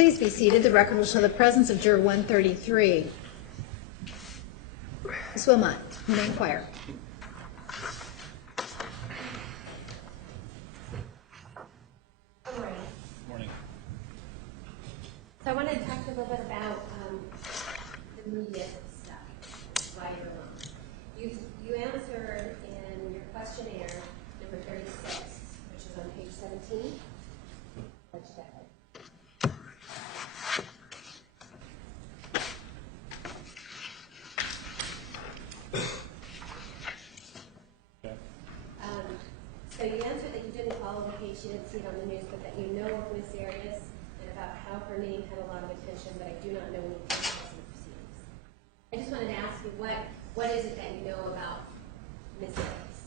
Please be seated. The record will show the presence of juror 133. Ms. Wilmot, you may inquire. Good morning. Morning. So I wanted to talk to you a little bit about the media stuff. Why you're wrong. You answered in your questionnaire number 36, which is on page 17. Let's check it. So you answered that you didn't follow the case, you didn't see it on the news, but that you know of Miss Arias and about how her name had a lot of attention, but I do not know any details of the proceedings. I just wanted to ask you, what is it that you know about Miss Arias?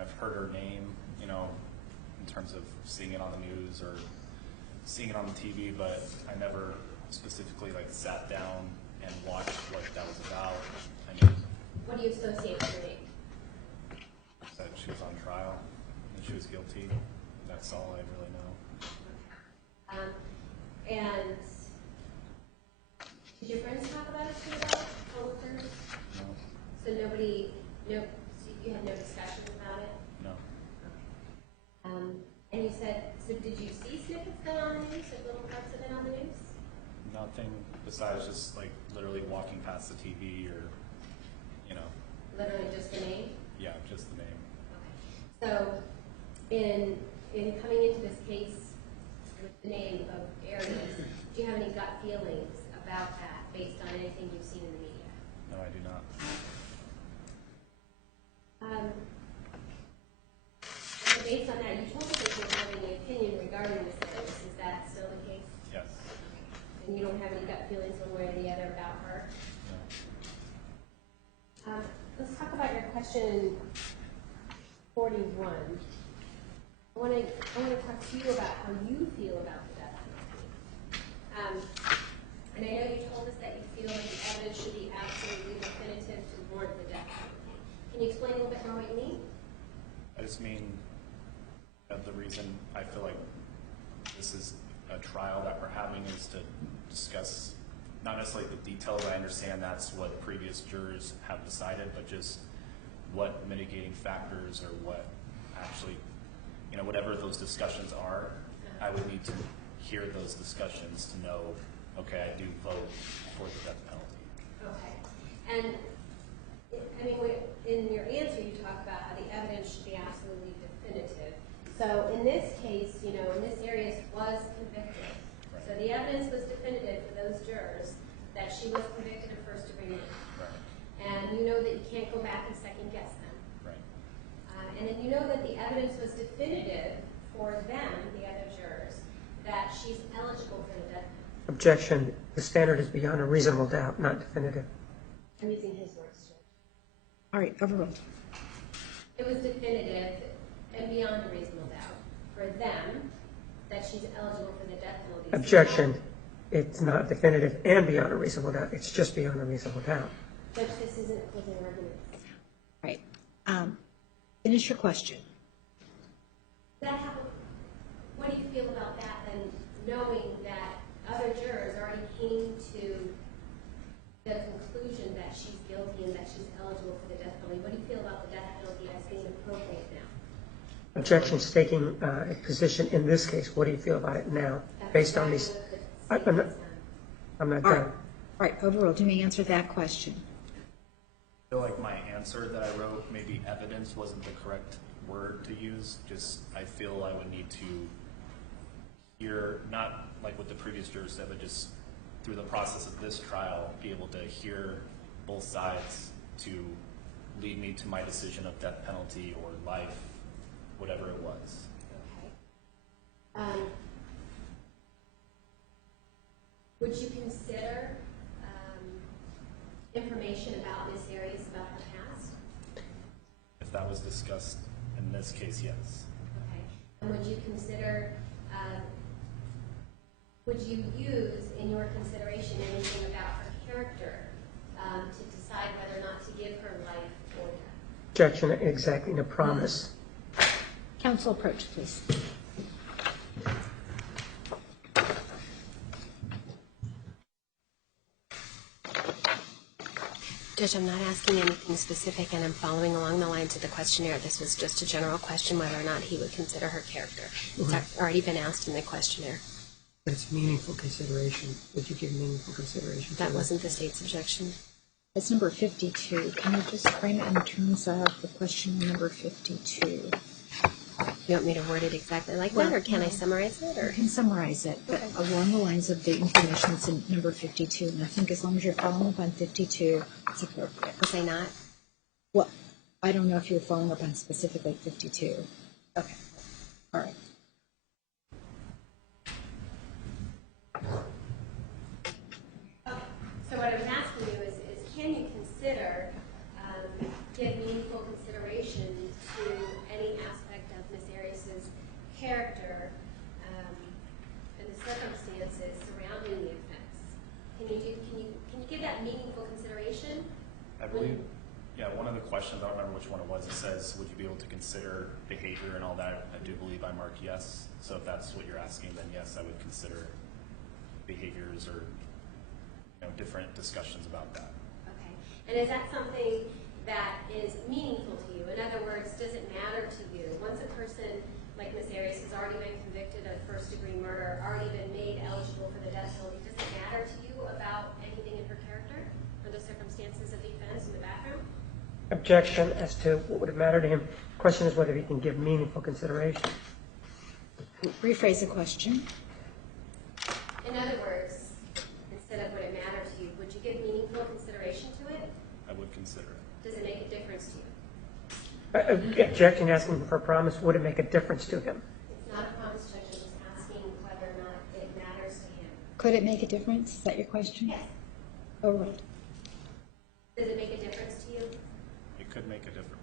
I've heard her name, in terms of seeing it on the news or seeing it on the TV, but I never specifically sat down and watched what that was about. What do you associate with her name? That she was on trial and she was guilty. That's all I really know. And did your friends talk about it to you at all? Coworkers? No. So you had no discussions about it? No. And you said, so did you see snippets then on the news, or little parts of it on the news? Nothing besides just literally walking past the TV or, Literally just the name? Yeah, just the name. Okay. So in coming into this case with the name of Arias, do you have any gut feelings about that based on anything you've seen in the media? No, I do not. So based on that, you told us that you don't have any opinion regarding this Arias. Is that still the case? Yes. And you don't have any gut feelings one way or the other about her? No. Let's talk about your question 41. I want to talk to you about how you feel about the death penalty. And I know you told us that you feel that the evidence should be absolutely definitive to warrant the death penalty. Can you explain a little bit more what you mean? I just mean that the reason I feel like this is a trial that we're having is to discuss not necessarily the details. I understand that's what previous jurors have decided, but just what mitigating factors or what actually, whatever those discussions are, I would need to hear those discussions to know, okay, I do vote for the death penalty. Okay. And in your answer, you talk about how the evidence should be absolutely definitive. So in this case, Miss Arias was convicted. Right. So the evidence was definitive for those jurors that she was convicted of first-degree murder. Right. And you know that you can't go back and second-guess them. Right. And then you know that the evidence was definitive for them, the other jurors, that she's eligible for the death penalty. Objection. The standard is beyond a reasonable doubt, not definitive. I'm using his words, Judge. All right, overruled. It was definitive and beyond a reasonable doubt for them that she's eligible for the death penalty. Objection. It's not definitive and beyond a reasonable doubt. It's just beyond a reasonable doubt. Judge, this isn't closing arguments. Right. Finish your question. What do you feel about that then, knowing that other jurors already came to the conclusion that she's guilty and that she's eligible for the death penalty? What do you feel about the death penalty as being appropriate now? Objection is taking a position in this case. What do you feel about it now, based on these? I'm not All done. right, overruled. You may answer that question. I feel like my answer that I wrote, maybe evidence wasn't the correct word to use. Just I feel I would need to hear, not like what the previous jurors said, but just through the process of this trial, be able to hear both sides to lead me to my decision of death penalty or life, whatever it was. Okay. Would you consider information about Miss Arias, about her past? If that was discussed in this case, yes. Okay. And would you consider, would you use in your consideration anything about her character to decide whether or not to give her life or death? Objection. Exacting a promise. Counsel, approach, please. Judge, I'm not asking anything specific, and I'm following along the lines of the questionnaire. This was just a general question whether or not he would consider her character. It's already been asked in the questionnaire. But it's meaningful consideration. Would you give meaningful consideration? That wasn't the state's objection. It's number 52. Can you just frame it in terms of the question number 52? You want me to word it exactly like that, or can I summarize it? You Or can summarize it, but along the lines of the information that's in number 52. And I think as long as you're following up on 52, it's appropriate. was I not? Well, I don't know if you're following up on specifically 52. Okay. All right. So what I was asking you is can you consider, give meaningful consideration to any aspect of Ms. Arias's character and the circumstances surrounding the offense? Can you give that meaningful consideration? I believe, yeah, one of the questions, I don't remember which one it was, it says, would you be able to consider behavior and all that? I do believe I marked yes. So if that's what you're asking, then yes, I would consider behaviors or different discussions about that. Okay. And is that something that is meaningful to you? In other words, does it matter to you? Once a person like Ms. Arias has already been convicted of first-degree murder, already been made eligible for the death penalty, does it matter to you about anything in her character or the circumstances of the offense in the background? Objection as to what would it matter to him. Question is whether he can give meaningful consideration. Rephrase the question. In other words, instead of would it matter to you, would you give meaningful consideration to it? I would consider it. Does it make a difference to you? Objection asking for a promise. Would it make a difference to him? It's not a promise, Judge. I'm just asking whether or not it matters to him. Could it make a difference? Is that your question? Yes. Oh, right. Does it make a difference to you? It could make a difference.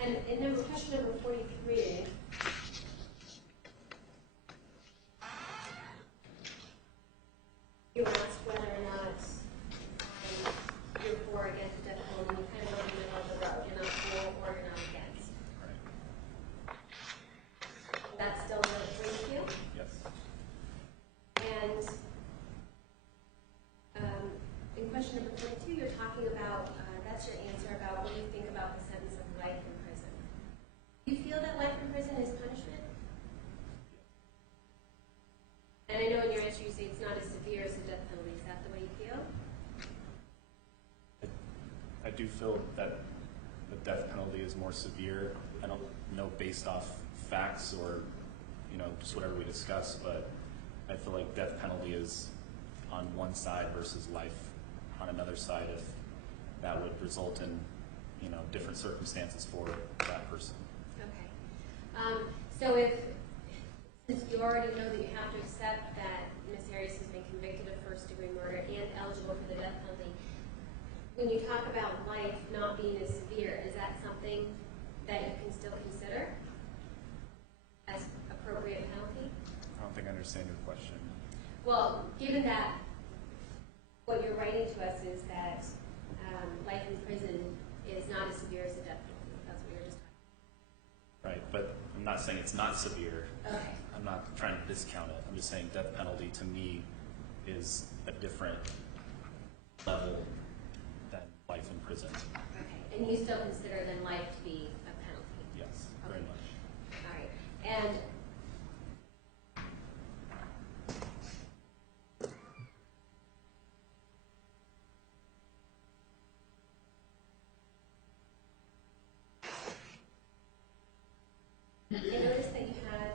And in question number 43, you asked whether or not you're for or against the death penalty. You kind of went in the middle of the road. You're not for or you're not against. Right. That's still the way you feel? Yes. And in question number 42, you're talking about, that's your answer about what you think about the sentence of life in prison. Do you feel that life in prison is punishment? And I know in your answer you say it's not as severe as the death penalty. Is that the way you feel? I do feel that the death penalty is more severe. I don't know based off facts or, just whatever we discuss, but I feel like death penalty is on one side versus life on another side if that would result in, different circumstances for that person. Okay. So since you already know that you have to accept that Ms. Arias has been convicted of first-degree murder and eligible for the death penalty, when you talk about life not being as severe, is that something that you can still consider as appropriate penalty? I don't think I understand your question. Well, given that what you're writing to us is that life in prison is not as severe as the death penalty. That's what you're just talking about. Right, but I'm not saying it's not severe. Okay. I'm not trying to discount it. I'm just saying death penalty to me is a different level than life in prison. Okay. And you still consider then life to be a penalty? Yes, very much. All right. And I noticed that you had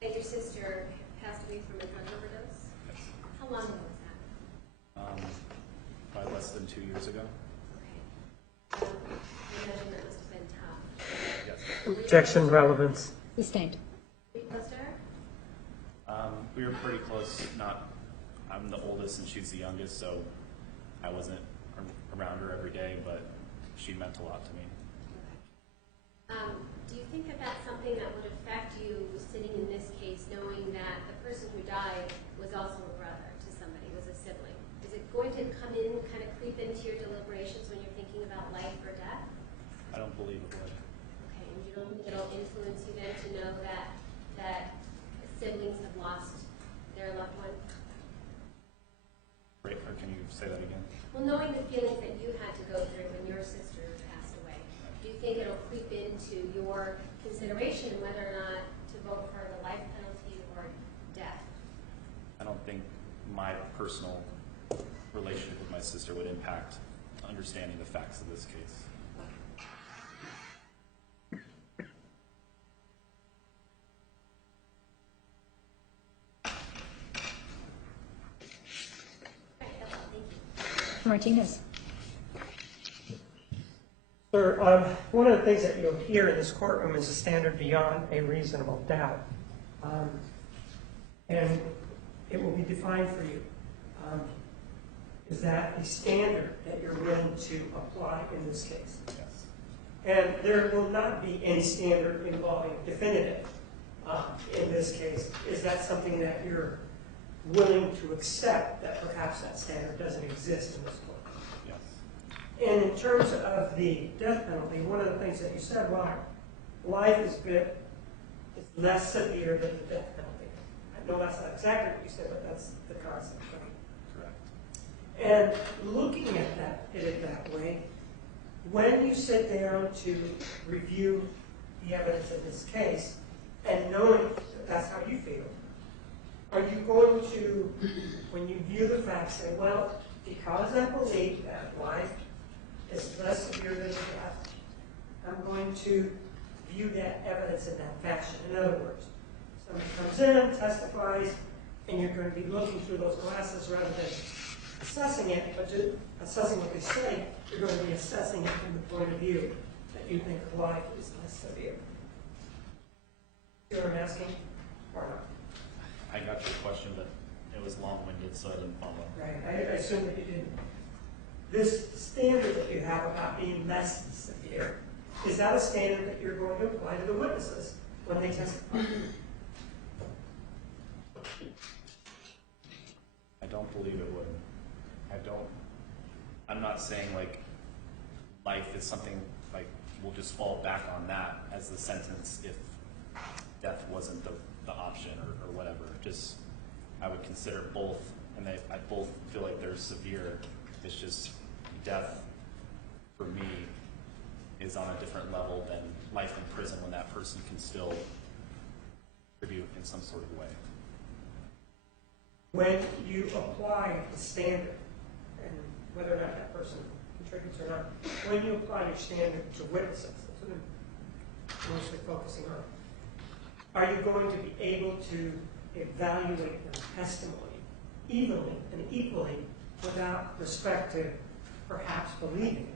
that your sister passed away from a drug overdose. Yes. How long ago was that? Probably less than 2 years ago. Okay. I imagine that must have been tough. Yes. Objection relevance. Sustained. Were you close to her? We were pretty close. I'm the oldest and she's the youngest, so I wasn't around her every day, but she meant a lot to me. Do you think that that's something that would affect you sitting in this case, knowing that Say that again. Well, knowing the feelings that you had to go through when your sister passed away, do you think it'll creep into your consideration whether or not to vote for the life penalty or death? I don't think my personal relationship with my sister would impact understanding the facts of this case. Martinez. Sir, one of the things that you'll hear in this courtroom is a standard beyond a reasonable doubt. And it will be defined for you. Is that a standard that you're willing to apply in this case? Yes. And there will not be any standard involving definitive in this case. Is that something that you're willing to accept, that perhaps that standard doesn't exist in this court? Yes. And in terms of the death penalty, one of the things that you said, well, life is less severe than the death penalty. I know that's not exactly what you said, but that's the concept. Correct. And looking at it that way, when you sit down to review the evidence in this case, and knowing that that's how you feel, are you going to, when you view the facts, say, well, because I believe that life is less severe than death, I'm going to view that evidence in that fashion? In other words, somebody comes in, testifies, and you're going to be looking through those glasses rather than assessing it, but just assessing what they say, you're going to be assessing it from the point of view that you think life is less severe. See what I'm asking? Or not? I got your question, but it was long-winded, so I didn't follow. Right, I assume that you didn't. This standard that you have about being less severe, is that a standard that you're going to apply to the witnesses when they testify? I don't believe it would. I'm not saying like life is something like we'll just fall back on that as the sentence if death wasn't the option or whatever. Just I would consider both, and I both feel like they're severe. It's just death for me is on a different level than life in prison when that person can still contribute in some sort of way. When you apply the standard, and whether or not that person contributes or not, when you apply your standard to witnesses, that's what I'm mostly focusing on, are you going to be able to evaluate their testimony evenly and equally without respect to perhaps believing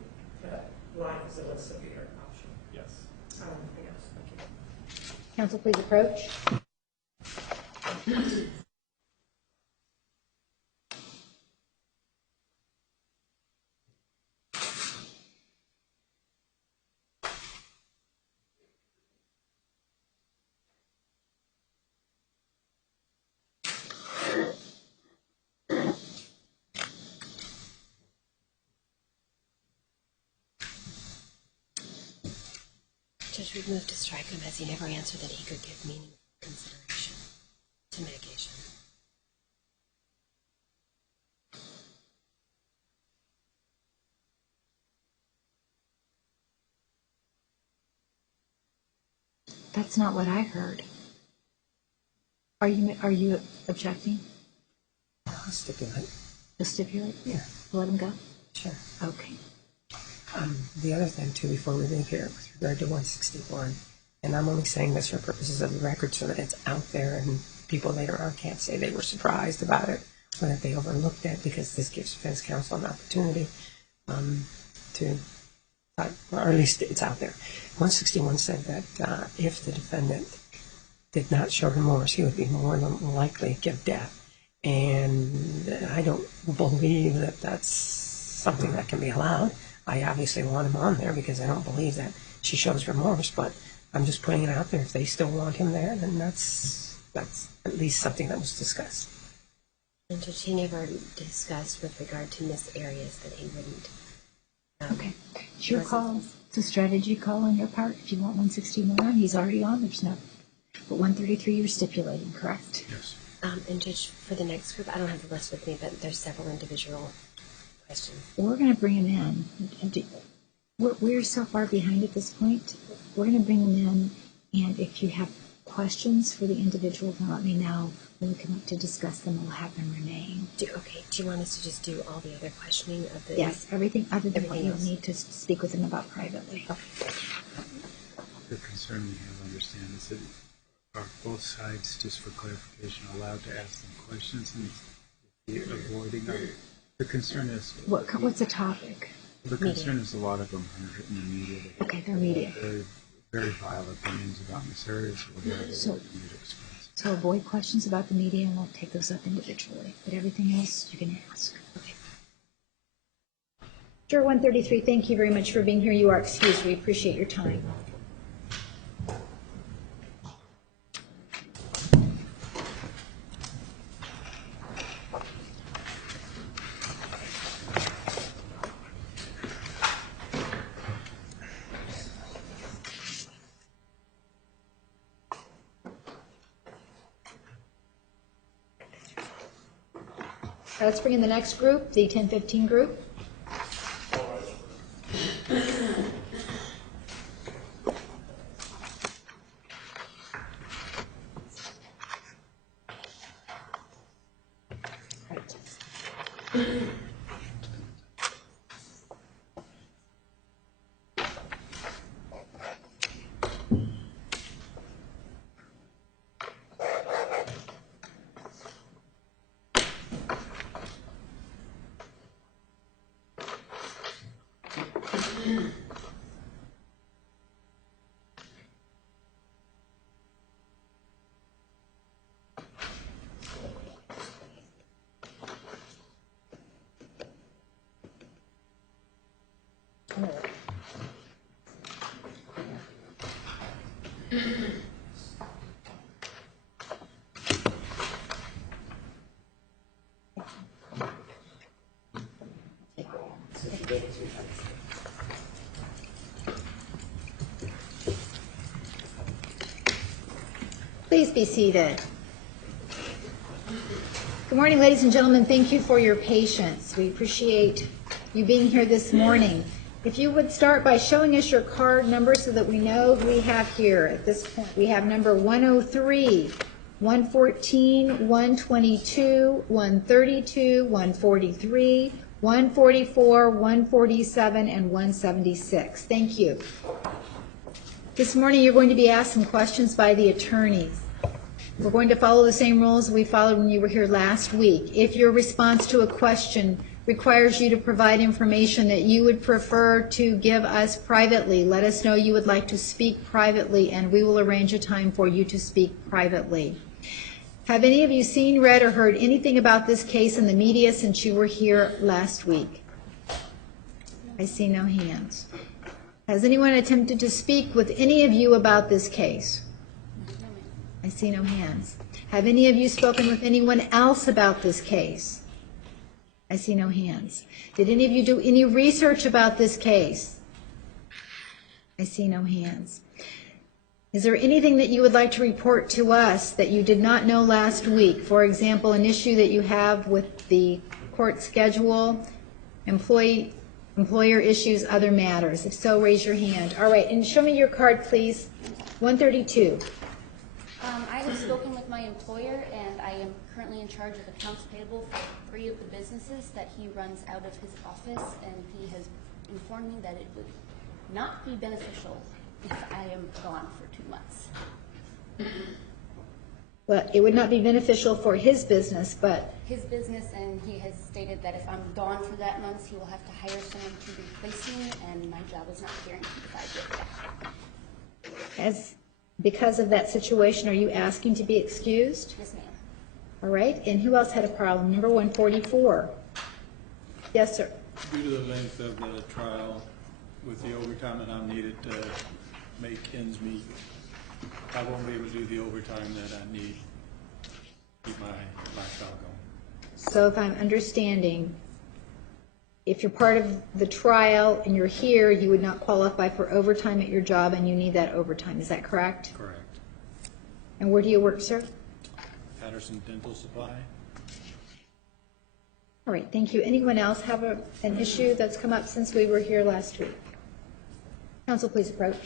that life is a less severe option? Yes. Anything else? Thank you. Counsel, please approach. Judge, we've moved to strike him as he never answered that he could give meaningful consideration to mitigation. That's not what I heard. Are you objecting? I'll stipulate. You'll stipulate? Yeah. Let him go? Sure. Okay. The other thing, too, before we leave here, with regard to 161, and I'm only saying this for purposes of the record so that it's out there and people later on can't say they were surprised about it or that they overlooked it, because this gives defense counsel an opportunity to, or at least it's out there. 161 said that if the defendant did not show remorse, he would be more than likely to give death. And I don't believe that that's something that can be allowed. I obviously want him on there because I don't believe that she shows remorse, but I'm just putting it out there. If they still want him there, then that's at least something that was discussed. And Judge, he never discussed with regard to Miss Arias that he wouldn't. Okay. It's your call. It's a strategy call on your part. If you want 161 on, he's already on. There's no. But 133 you're stipulating, correct? Yes. And Judge, for the next group, I don't have the list with me, but there's several individual question. We're going to bring him in. We're so far behind at this point. We're going to bring him in, and if you have questions for the individual, then let me know. When we come up to discuss them, we'll have them remain. Do you want us to just do all the other questioning of the? Yes, everything other than what Everything you else. need to speak with them about privately. The concern we have, understand, is that are both sides, just for clarification, allowed to ask them questions and be avoiding them? The concern is What's the topic? the concern is a lot of them are in the media. They Okay, they're media. Very, very vile opinions about Miss Arias or whatever So- they need to express. So avoid questions about the media, and we'll take those up individually. But everything else, you can ask. Okay. Juror 133, thank you very much for being here. You are excused. We appreciate your time. Let's bring in the next group, the 1015 group. Please be seated. Good morning, ladies and gentlemen. Thank you for your patience. We appreciate you being here this morning. If you would start by showing us your card number so that we know who we have here at this point. We have number 103, 114, 122, 132, 143, 144, 147, and 176. Thank you. This morning you're going to be asked some questions by the attorneys. We're going to follow the same rules we followed when you were here last week. If your response to a question requires you to provide information that you would prefer to give us privately, let us know you would like to speak privately, and we will arrange a time for you to speak privately. Have any of you seen, read, or heard anything about this case in the media since you were here last week? I see no hands. Has anyone attempted to speak with any of you about this case? I see no hands. Have any of you spoken with anyone else about this case? I see no hands. Did any of you do any research about this case? I see no hands. Is there anything that you would like to report to us that you did not know last week? For example, an issue that you have with the court schedule, employer issues, other matters. If so, raise your hand. All right, and show me your card, please. 132. I have spoken with my employer, and I am currently in charge of accounts payable for 3 of the businesses that he runs out of his office, and he has informed me that it would not be beneficial if I am gone for 2 months. Well, it would not be beneficial for his business, but His business, and he has stated that if I'm gone for that month, he will have to hire someone to replace me, and my job is not guaranteed if I get that. because of that situation, are you asking to be excused? Yes, ma'am. All right, and who else had a problem? Number 144. Yes, sir. Due to the length of the trial, with the overtime that I'm needed to make ends meet, I won't be able to do the overtime that I need to keep my lifestyle going. So if I'm understanding, if you're part of the trial and you're here, you would not qualify for overtime at your job, and you need that overtime. Is that correct? Correct. And where do you work, sir? Patterson Dental Supply. All right, thank you. Anyone else have an issue that's come up since we were here last week? Counsel, please approach.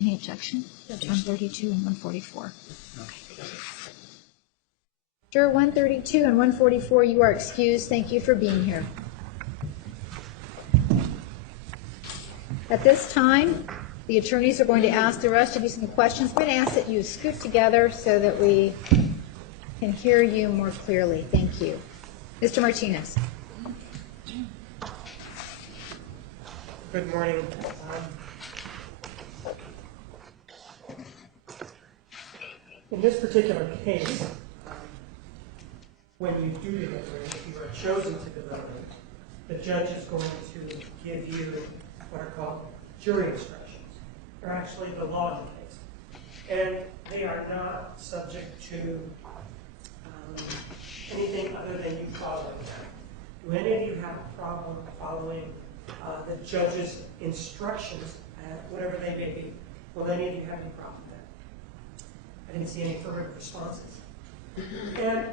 Any objection? 132 and 144. Juror 132 and 144, you are excused. Thank you for being here. At this time, the attorneys are going to ask the rest of you some questions. I'm going to ask that you scoot together so that we can hear you more clearly. Thank you. Mr. Martinez. Good morning. In this particular case, when you do deliberate, if you are chosen to deliberate, the judge is going to give you what are called jury instructions. They're actually the law in the case. And they are not subject to anything other than you following them. Do any of you have a problem following the judge's instructions, whatever they may be? Will any of you have any problem with that? I didn't see any affirmative responses. And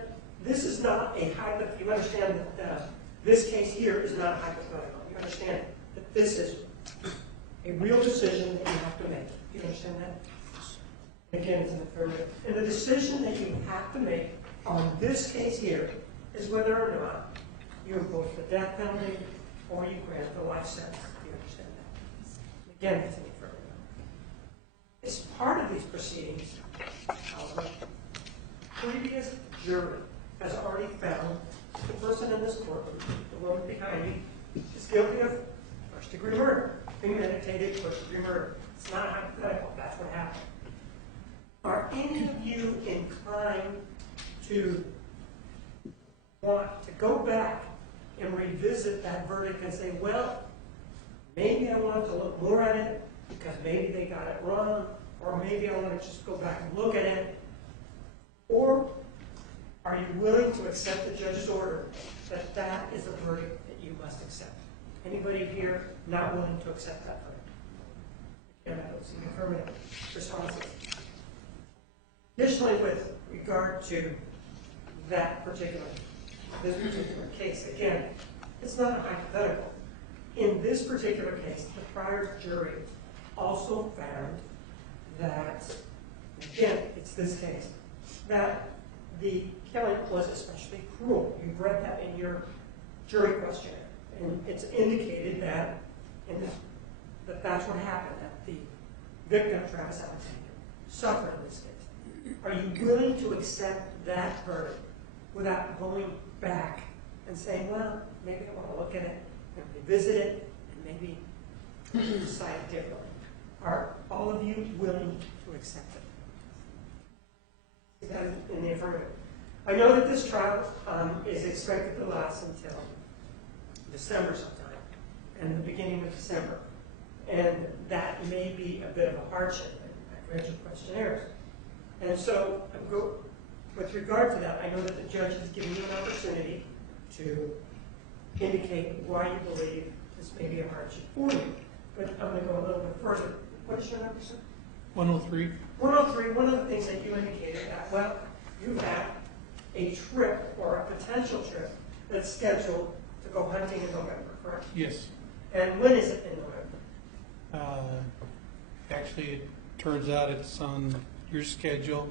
this is not a hypothetical. You understand that this case here is not hypothetical. You understand that this is a real decision that you have to make. You understand that? Again, it's an affirmative. And the decision that you have to make on this case here is whether or not you impose the death penalty or you grant the life sentence. You understand that? Again, it's an affirmative. As part of these proceedings, however, previous jury has already found the person in this courtroom, the woman behind me, is guilty of first-degree murder, premeditated first-degree murder. It's not hypothetical. That's what happened. Are any of you inclined to want to go back and revisit that verdict and say, well, maybe I want to look more at it because maybe they got it wrong, or maybe I want to just go back and look at it? Or are you willing to accept the judge's order that that is a verdict that you must accept? Anybody here not willing to accept that verdict? Again, I don't see affirmative responses. Additionally, with regard to this particular case, again, it's not a hypothetical. In this particular case, the prior jury also found that, again, it's this case, that the killing was especially cruel. You've read that in your jury questionnaire. And it's indicated that that's what happened, that the victim, Travis Alexander, suffered in this case. Are you willing to accept that verdict without going back and saying, well, maybe I want to look at it and revisit it and maybe decide differently? Are all of you willing to accept it? That is in the affirmative. I know that this trial is expected to last until December sometime, and the beginning of December. And that may be a bit of a hardship. I've read your questionnaires. And so, with regard to that, I know that the judge has given you an opportunity to indicate why you believe this may be a hardship for you. But I'm going to go a little bit further. What is your number, sir? 103. 103, one of the things that you indicated that, well, you have a trip or a potential trip that's scheduled to go hunting in November, correct? Yes. And when is it in November? Actually, it turns out it's on your schedule.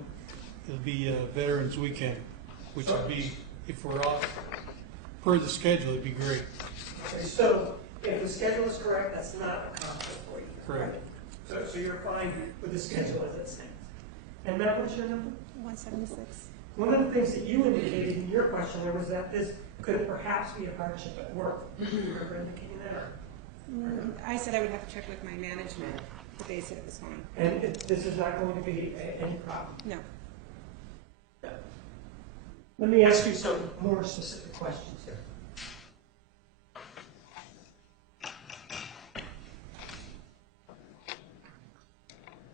It'll be Veterans Weekend, which would be, if we're off per the schedule, it'd be great. Okay, so if the schedule is correct, that's not a conflict for you. Correct. Right? So you're fine with the schedule as it stands. And Matt, what's your number? 176. One of the things that you indicated in your questionnaire was that this could perhaps be a hardship at work. Do you remember indicating that? Or I said I would have to check with my management, but they said it was fine. and this is not going to be any problem? No. Let me ask you some more specific questions here.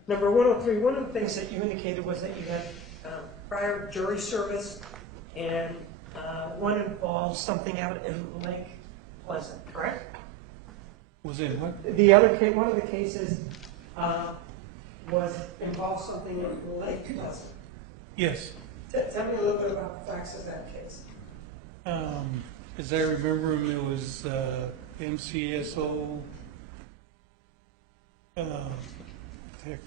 Number 103, one of the things that you indicated was that you had prior jury service, and one involved something out in Lake Pleasant, correct? Was in what? The other case, one of the cases involved something in Lake Pleasant. Yes. Tell me a little bit about the facts of that case. As I remember him, it was MCSO. Heck.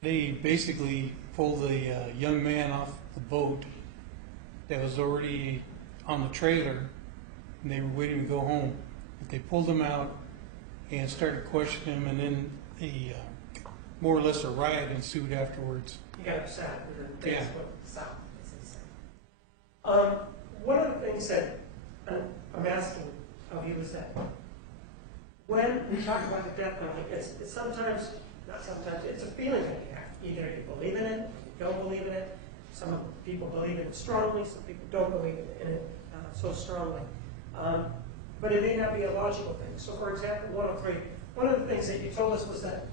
They basically pulled a young man off the boat that was already on the trailer, and they were waiting to go home. But they pulled him out and started questioning him, and then more or less a riot ensued afterwards. You got upset. Yeah. One of the things that I'm asking of you is that when we talk about the death penalty, it's sometimes, not sometimes, it's a feeling that you have. Either you believe in it, or you don't believe in it. Some people believe in it strongly, some people don't believe in it so strongly. But it may not be a logical thing. So for example, 103, one of the things that you told us was that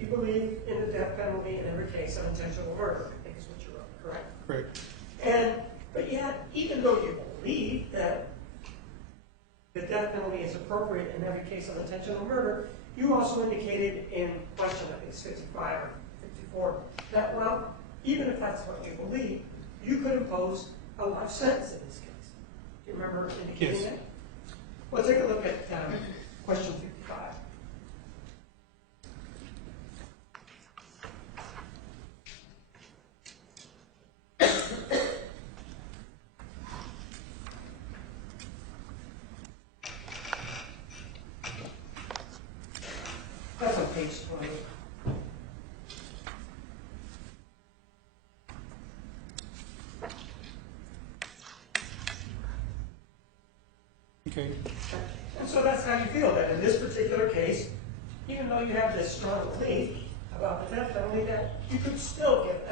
you believe in the death penalty in every case of intentional murder, I think is what you wrote, correct? Correct. But yet, even though you believe that the death penalty is appropriate in every case of intentional murder, you also indicated in question, I think it's 55 or 54, that, well, even if that's what you believe, you could impose a life sentence in this case. Do you remember indicating that? Well, take a look at question 55. That's on page 20. Okay. And so that's how you feel, that in this particular case, even though you have this strong belief about the death penalty, that you could still get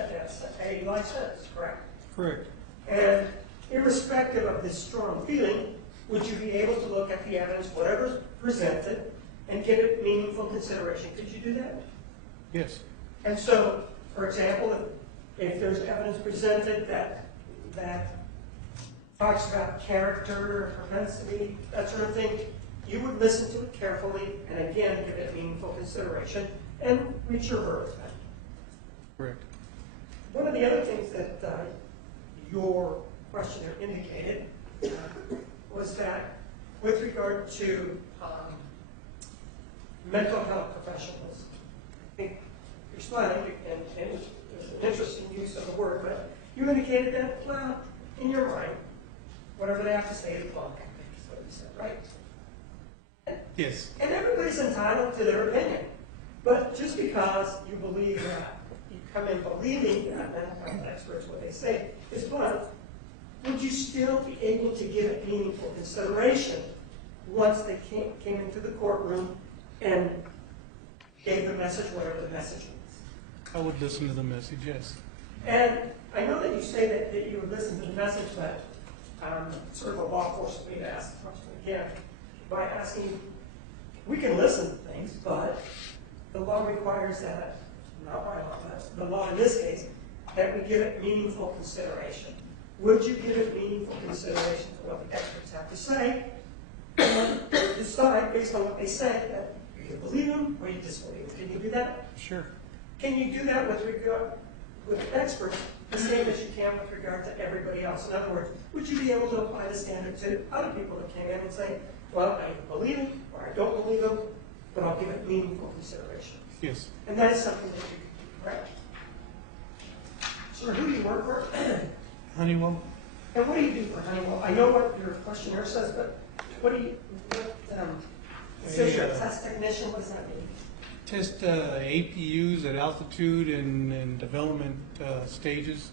a life sentence, correct? Correct. And irrespective of this strong feeling, would you be able to look at the evidence, whatever's presented, and give it meaningful consideration? Could you do that? Yes. And so, for example, if there's evidence presented that talks about character, propensity, that sort of thing, you would listen to it carefully and again give it meaningful consideration and reach your verdict. Correct. One of the other things that your questioner indicated was that with regard to mental health professionals, I think you're smiling and there's an interesting use of the word, but you indicated that, well, in your mind, whatever they have to say is bunk, I think is what you said, right? Yes. And everybody's entitled to their opinion. But just because you believe that, you come in believing that mental health experts, what they say is blunt, would you still be able to give it meaningful consideration once they came into the courtroom and gave the message, whatever the message was? I would listen to the message, yes. And I know that you say that you would listen to the message, but sort of a law force me to ask the question again by asking, we can listen to things, but the law requires that, not by law, but the law in this case, that we give it meaningful consideration. Would you give it meaningful consideration to what the experts have to say and decide based on what they say that you believe them or you disbelieve them? Can you do that? Sure. Can you do that with regard with experts the same as you can with regard to everybody else? In other words, would you be able to apply the standard to other people that came in and say, well, I believe him or I don't believe him, but I'll give it meaningful consideration? Yes. And that is something that you can do, correct? Sir, who do you work for? Honeywell? And what do you do for Honeywell? I know what your questionnaire says, but what do you, it says you're a test technician, what does that mean? Test APUs at altitude and development stages.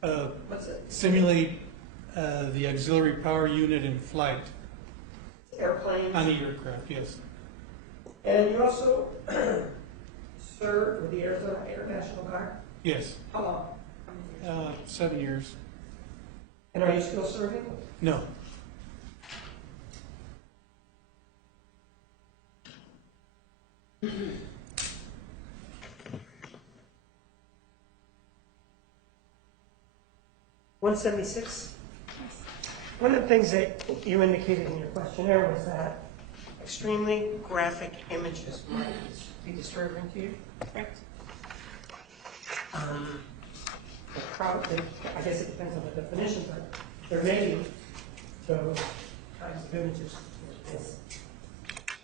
What's it? Simulate the auxiliary power unit in flight. Airplanes? On the aircraft, yes. And you also served with the Arizona Air National Guard? Yes. How long? 7 years. And are you still serving? No. $176? One of the things that you indicated in your questionnaire was that extremely graphic images might be disturbing to you. Correct. Probably, I guess it depends on the definition, but there may be those kinds of images in this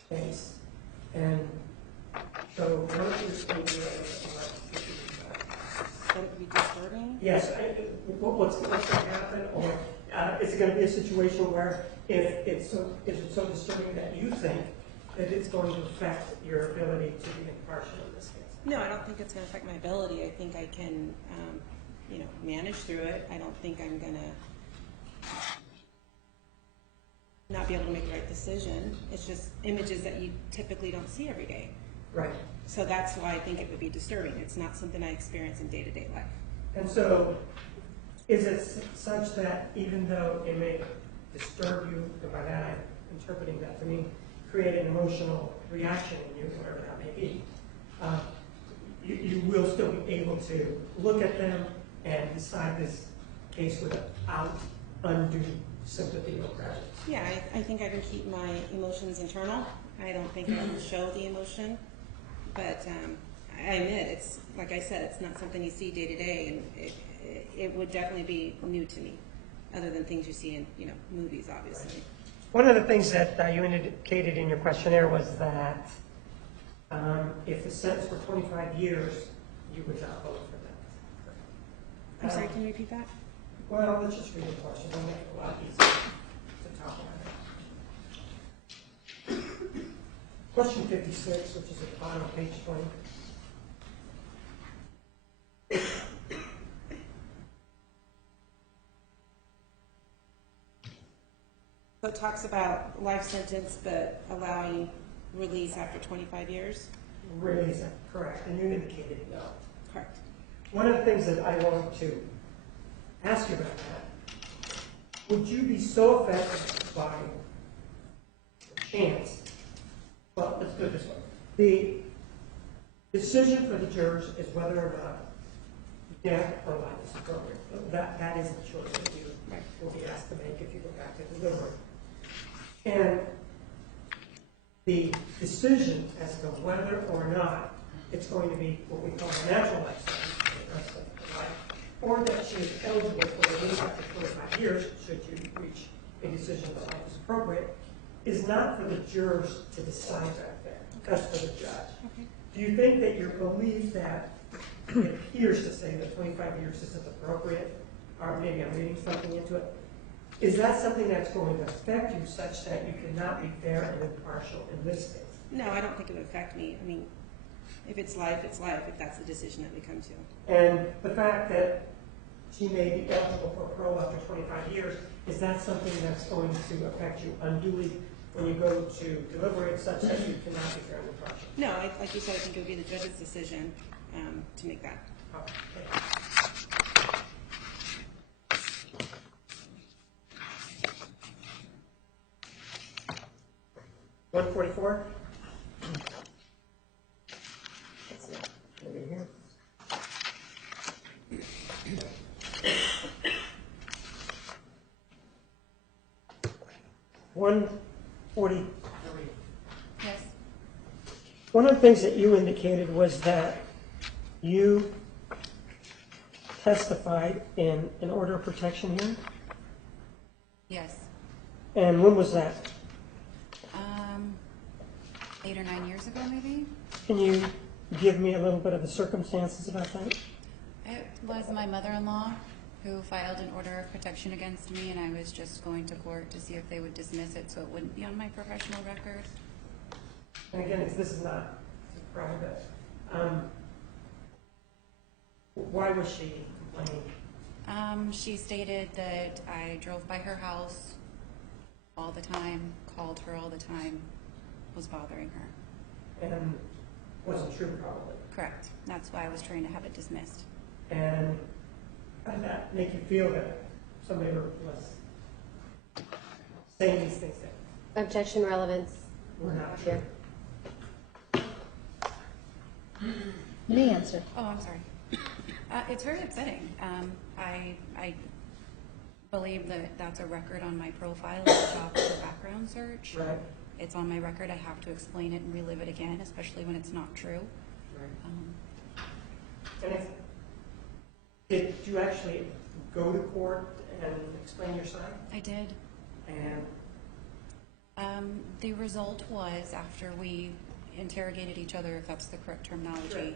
case. And so one of the things That would be disturbing? yes, what's going to happen, or is it going to be a situation where if it's so disturbing that you think that it's going to affect your ability to be impartial in this case? No, I don't think it's going to affect my ability. I think I can, manage through it. I don't think I'm going to not be able to make the right decision. It's just images that you typically don't see every day. Right. So that's why I think it would be disturbing. It's not something I experience in day-to-day life. And so, is it such that even though it may disturb you, and by that I'm interpreting that to mean create an emotional reaction in you, whatever that may be, you will still be able to look at them and decide this case without undue sympathy or prejudice? Yeah, I think I can keep my emotions internal. I don't think I will show the emotion. But I admit, it's like I said, it's not something you see day to day, and it would definitely be new to me, other than things you see in movies, obviously. One of the things that you indicated in your questionnaire was that if the sentence were 25 years, you would not vote for that. I'm sorry, can you repeat that? Well, let's just read the question. It'll make it a lot easier to talk about it. Question 56, which is at the bottom of page 20. So it talks about life sentence, but allowing release after 25 years? Release, correct. And you indicated no. Correct. One of the things that I want to ask you about that, would you be so affected by chance? Well, let's put it this way. The decision for the jurors is whether or not death or life is appropriate. That is the choice that you will be asked to make if you go back to delivery. And the decision as to whether or not it's going to be what we call a natural life sentence for the rest of her life, or that she is eligible for release after 25 years, should you reach a decision that life is appropriate, is not for the jurors to decide that there. That's for the judge. Okay. Do you think that your belief that it appears to say that 25 years isn't appropriate, or maybe I'm reading something into it, is that something that's going to affect you such that you cannot be fair and impartial in this case? No, I don't think it would affect me. I mean, if it's life, it's life, if that's the decision that we come to. And the fact that she may be eligible for parole after 25 years, is that something that's going to affect you unduly when you go to deliberate such that you cannot be fair and impartial? No, like you said, I think it would be the judge's decision to make that. Okay. 144. That's it. Over here. $143. Yes. One of the things that you indicated was that you testified in an order of protection hearing? Yes. And when was that? 8 or 9 years ago, maybe. Can you give me a little bit of the circumstances about that? It was my mother-in-law who filed an order of protection against me, and I was just going to court to see if they would dismiss it so it wouldn't be on my professional record. And again, this is not private. Why was she complaining? She stated that I drove by her house all the time, called her all the time, was bothering her. And wasn't true, probably. Correct. That's why I was trying to have it dismissed. And did that make you feel that somebody was saying these things that Objection relevance. were not true? Me answer. Oh, I'm sorry. It's very upsetting. I believe that that's a record on my profile, the job of the background search. Right. It's on my record. I have to explain it and relive it again, especially when it's not true. Right. And did you actually go to court and explain your side? I did. And the result was, after we interrogated each other, if that's the correct terminology,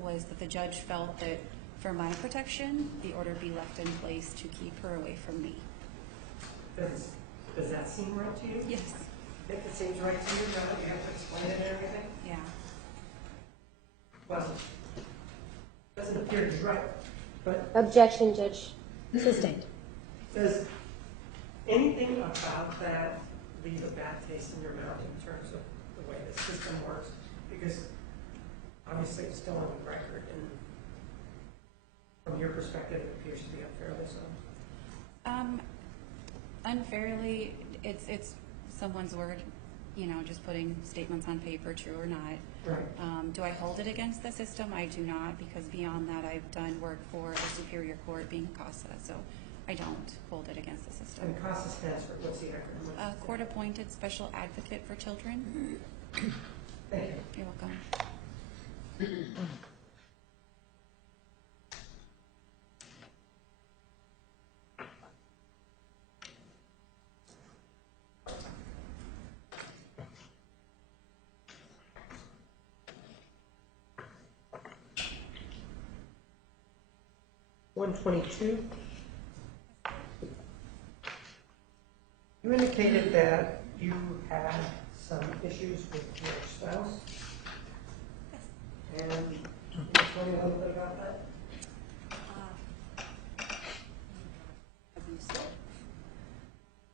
was that the judge felt that for my protection, the order be left in place to keep her away from me. Does that seem right to you? Yes. I think it seems right to you, now that you have to explain it and everything? Yeah. Well, doesn't appear to be right, but Objection, Judge. Sustained. does anything about that leave a bad taste in your mouth in terms of the way the system works? Because obviously it's still on the record, and from your perspective, it appears to be unfairly so. Unfairly, it's someone's word, just putting statements on paper, true or not. Right. Do I hold it against the system? I do not, because beyond that, I've done work for the Superior Court, being CASA, so I don't hold it against the system. And CASA stands for, what's the acronym? Court-appointed Special Advocate for Children. Thank you. You're welcome. $122. You indicated that you had some issues with your spouse. And can you tell me a little bit about that? Abusive.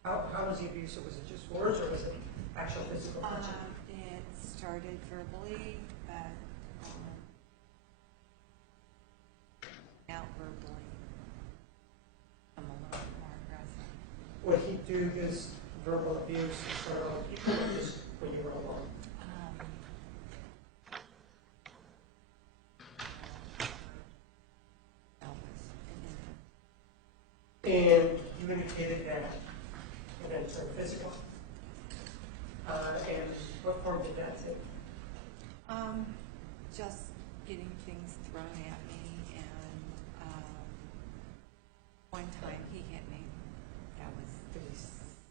How was he abusive? Was it just words, or was it actual physical touching? It started verbally, but out verbally. I'm a little more aggressive. Would he do this verbal abuse in front of other people, or just when you were alone? And you indicated that it then turned physical. And what form did that take? Just getting things thrown at me, and one time he hit me. That was. Did he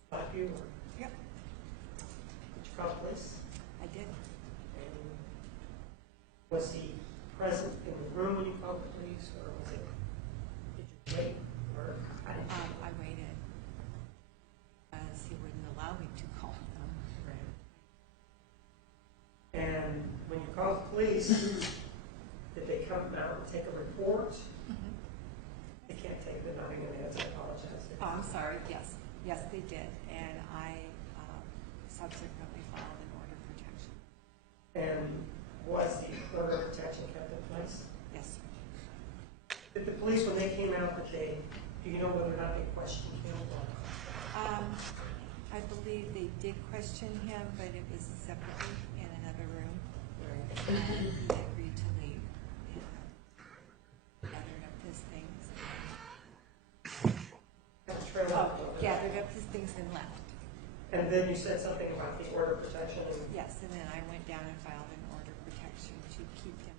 slap you? Or Yep, did you call the police? I did. And was he present in the room when you called the police, or was it? Did you wait, or how did you? I waited because he wouldn't allow me to call them. And when you called the police, did they come out and take a report? They can't take the nodding of heads. I apologize. Oh, I'm sorry. Yes, yes, they did, and I subsequently filed an order of protection. And was the order of protection kept in place? Yes, sir. Did the police, when they came out, do you know whether or not they questioned him? I believe they did question him, but it was separately in another room. And he agreed to leave and gathered up his things. Gathered up his things and left. And then you said something about the order of protection. Yes, and then I went down and filed an order of protection to keep him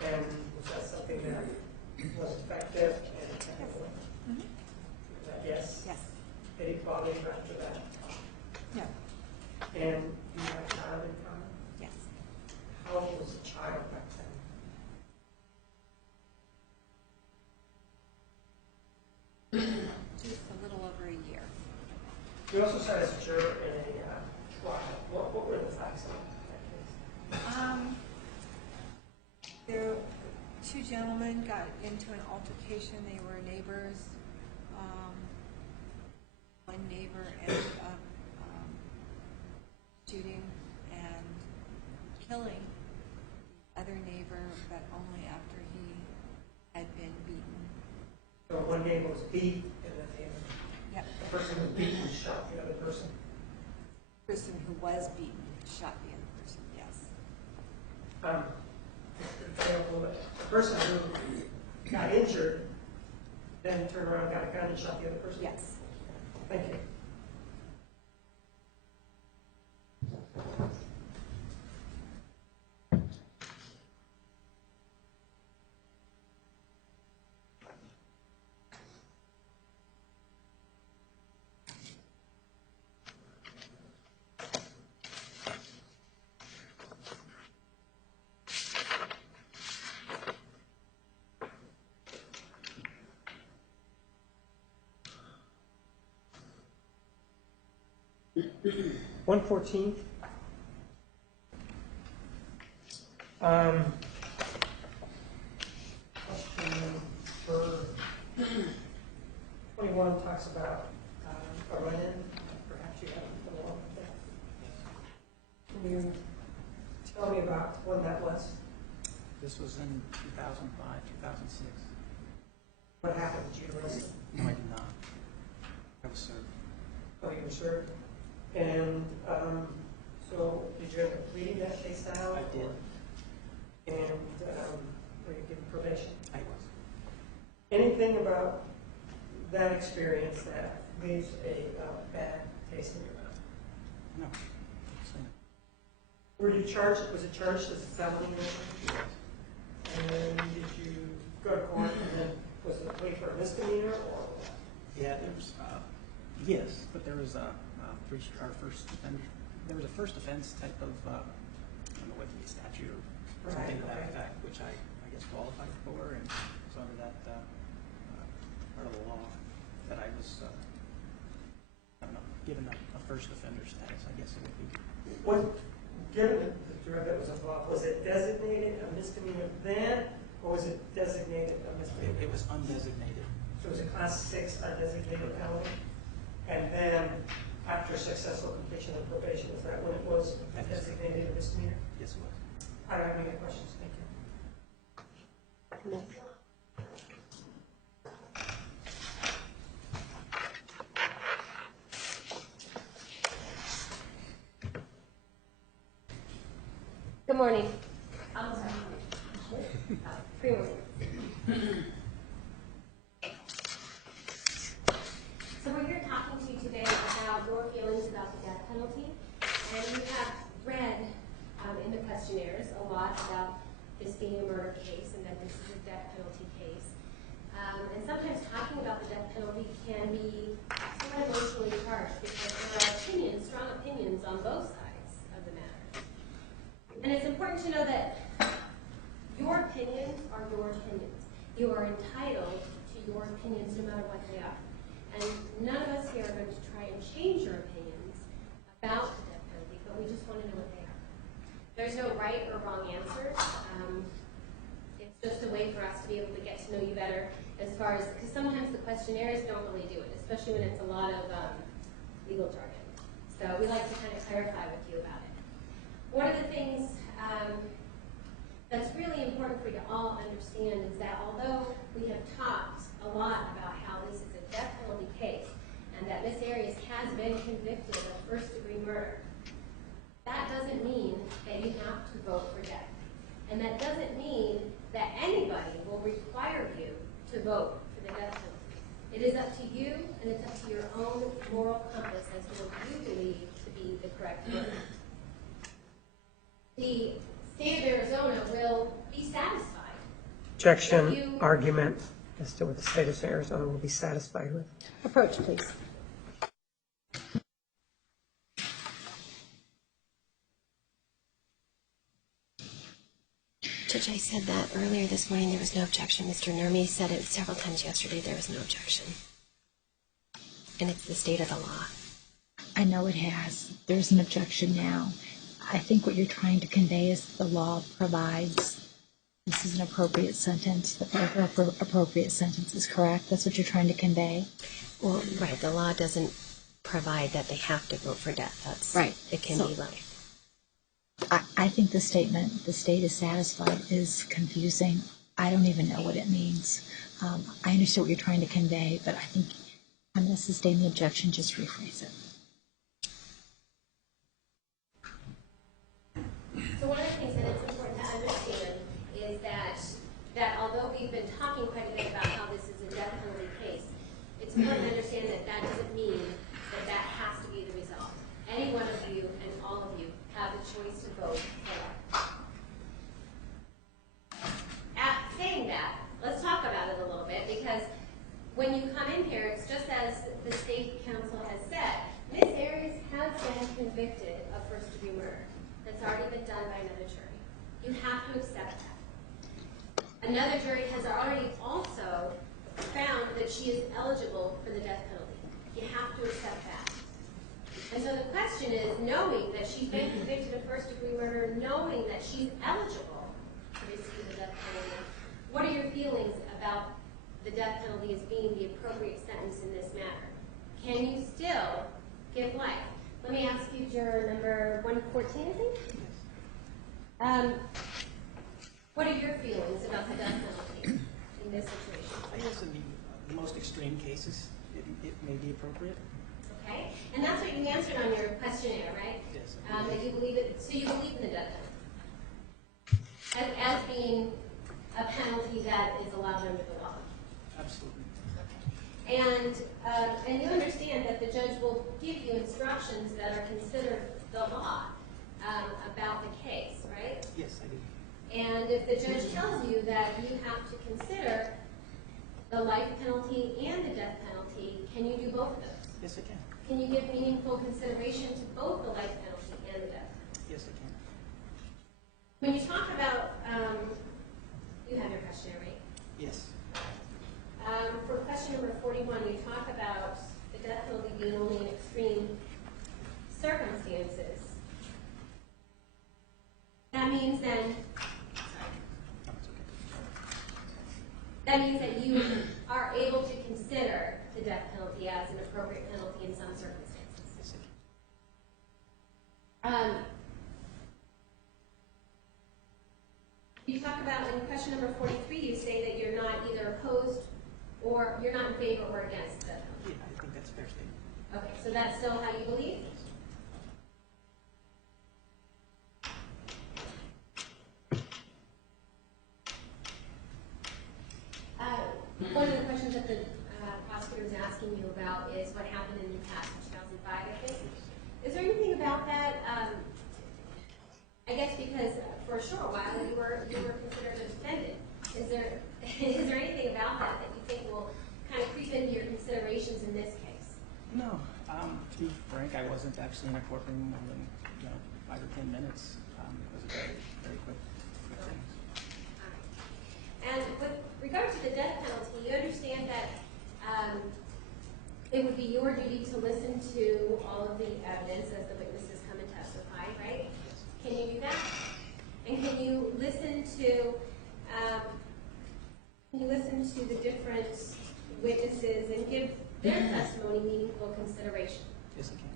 home. And was that something that was effective and technical? Yes? Yes. Did he bother you after that? No. And you had a child in common? Yes. How old was the child back then? Just a little over a year. You also sat as a juror in a trial. What were the facts of that case? There, two gentlemen got into an altercation. They were neighbors. One neighbor ended up shooting and killing the other neighbor, but only after he had been beaten. So one neighbor was beat, and then Yep. the person who was beaten shot the other person. The person who was beaten shot the other person, yes. For example, the person who got injured, then turned around, got a gun, and shot the other person? Yes. Thank you. One 14th. Question for 21 talks about a run-in. Perhaps you haven't been along with that. Can you tell me about when that was? This was in 2005, 2006. What happened? Did you arrest him? No, I did not. I was served. Oh, you were served? And so did you end up pleading that case out? I did. And were you given probation? I was. Anything about that experience that leaves a bad taste in your mouth? No. Were you charged, was it charged as a felony or anything? Yes. And then did you go to court and then was it a plea for a misdemeanor or what? Yeah, there was, yes, but there was our first offender. There was a first offense type of, I don't know what the statute or something to that effect, which I guess qualified for, and so under that part of the law that I was, I don't know, given a first offender status, I guess it would be. Given the drug that was involved, was it designated a misdemeanor then, or was it designated a misdemeanor? It was undesignated. So it was a class 6 undesignated felony? And then after successful completion of probation, is that when it was designated a misdemeanor? Yes, it was. I don't have any questions. Thank you. Good morning. I'm sorry. So we're here talking to you today about your feelings about the death penalty. And you have read in the questionnaires a lot about this being a murder case and that this is a death penalty case. And sometimes talking about the death penalty can be somewhat emotionally charged because there are opinions, strong opinions on both sides of the matter. And it's important to know that your opinions are your opinions. You are entitled to your opinions no matter what they are. And none of us here are going to try and change your opinions about the death penalty, but we just want to know what they are. There's no right or wrong answers. It's just a way for us to be able to get to know you better as far as, because sometimes the questionnaires don't really do it, especially when it's a lot of legal jargon. So we like to kind of clarify with you about it. One of the things that's really important for you to all understand is that although we have talked a lot about how this is a death penalty case and that Ms. Arias has been convicted of first-degree murder, that doesn't mean that you have to vote for death. And that doesn't mean that anybody will require you to vote for the death penalty. It is up to you, and it's up to your own moral compass as to what you believe to be the correct vote. The state of Arizona will be satisfied. Objection, argument as to what the state of Arizona will be satisfied with. Approach, please. Judge, I said that earlier this morning. There was no objection. Mr. Nurmi said it several times yesterday. There was no objection. And it's the state of the law. I know it has. There's an objection now. I think what you're trying to convey is the law provides this is an appropriate sentence. The appropriate sentence is correct. That's what you're trying to convey. Well, right. The law doesn't provide that they have to vote for death. That's right. It can be life. I think the statement, the state is satisfied, is confusing. I don't even know what it means. I understand what you're trying to convey, but I think I'm going to sustain the objection, just rephrase it. So one of the things that it's important to understand is that although we've been talking quite a bit about how this is a death penalty important to understand that that doesn't mean that that has to be the result. Any one of you and all of you have the choice to vote for life. Saying that, let's talk about it a little bit, because when you come in here, it's just as the state council has said, Ms. Arias has been convicted of first-degree murder. That's already been done by another jury. You have to accept that. Another jury has already also found that she is eligible for the death penalty. You have to accept that. And so the question is, knowing that she's been convicted of first-degree murder, knowing that she's eligible to receive the death penalty, what are your feelings about the death penalty as being the appropriate sentence in this matter? Can you still give life? Let me ask you, juror number 114, I think. What are your feelings about the death penalty in this situation? I guess in the most extreme cases, it may be appropriate. Okay, and that's what you answered on your questionnaire, right? Yes. That you believe it. So you believe in the death penalty as being a penalty that is allowed under the law. Absolutely. And you understand that the judge will give you instructions that are considered the law about the case, right? Yes, I do. And if the judge tells you that you have to consider the life penalty and the death penalty, can you do both of those? Yes, I can. Can you give meaningful consideration to both the life penalty and the death penalty? Yes, I can. When you talk about, you have your questionnaire, right? Yes. For question number 41, you talk about the death penalty being only in extreme circumstances. That means then, that means that you are able to consider the death penalty as an appropriate penalty in some circumstances. Yes, I can. You talk about in question number 43, you say that you're not either opposed or you're not in favor or against the death penalty. Yeah, I think that's a fair statement. Okay, so that's still how you believe? One of the questions that the prosecutor is asking you about is what happened in New Pass in 2005, I think. Is there anything about that? I guess because for a short while you were considered a defendant. Is there anything about that that you think will kind of creep into your considerations in this case? No. To be frank, I wasn't actually in a courtroom more than 5 or 10 minutes. It was a very, very quick thing. And with regard to the death penalty, you understand that it would be your duty to listen to all of the evidence as the witnesses come and testify, right? Can you do that? And can you listen to the different witnesses and give their testimony meaningful consideration? Yes, I can.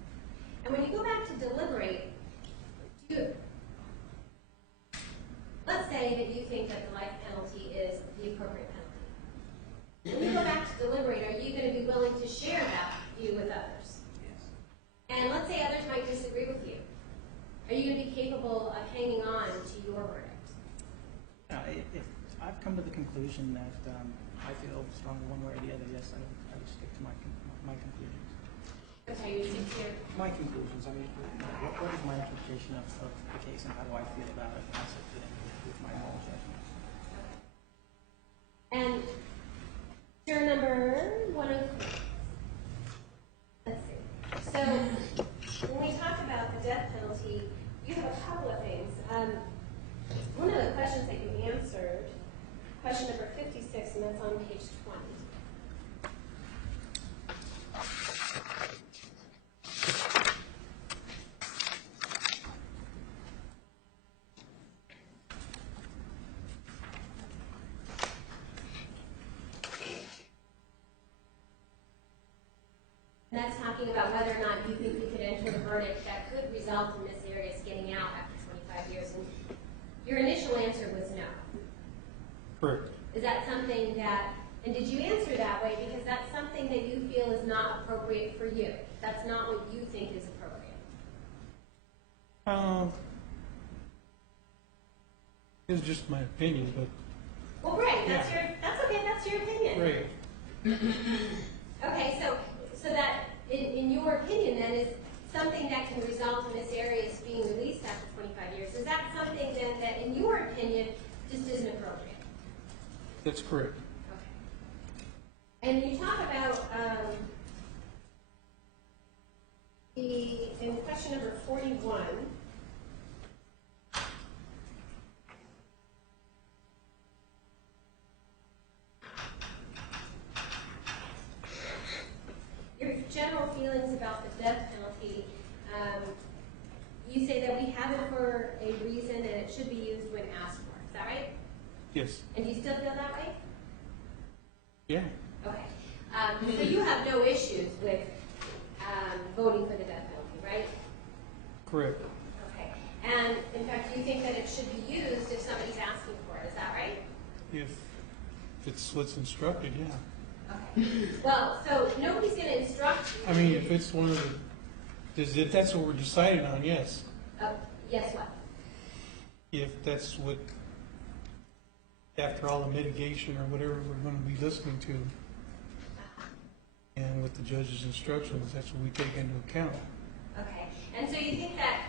And when you go back to deliberate, let's say that you think that the life penalty is the appropriate penalty. When you go back to deliberate, are you going to be willing to share that view with others? Yes. And let's say others might disagree with you. Are you going to be capable of hanging on to your verdict? If I've come to the conclusion that I feel strongly one way or the other, yes, I would stick to my conclusions. Okay, you stick to your... My conclusions. I mean, what is my interpretation of the case and how do I feel about it? And I sit in with my moral judgments. And juror number 103. Let's see. So when we talk about the death penalty, you have a couple of things. One of the questions that you answered, question number 56, and that's on page 20. And that's talking about whether or not you think you could enter the verdict that could result in Ms. Arias getting out after 25 years. And your initial answer was no. Correct. Is that something that, and did you answer that way because that's something that you feel is not appropriate for you? That's not what you think is appropriate? It's just my opinion, but... Well, great. That's okay. That's your opinion. Right. Okay, so that, in your opinion then, is something that can result in Miss Arias being released after 25 years. Is that something then that, in your opinion, just isn't appropriate? That's correct. Okay. And you talk about in question number 41, your general feelings about the death penalty. You say that we have it for a reason and it should be used when asked for. Is that right? Yes. And do you still feel that way? Yeah. Okay. So you have no issues with voting for the death penalty, right? Correct. Okay. And in fact, you think that it should be used if somebody's asking for it. Is that right? If it's what's instructed, yeah. Okay. Well, so nobody's going to instruct you. I mean, if it's one of if that's what we're deciding on, yes. Yes, what? If that's what, after all the mitigation or whatever we're going to be listening to, and with the judge's instructions, that's what we take into account. Okay. And so you think that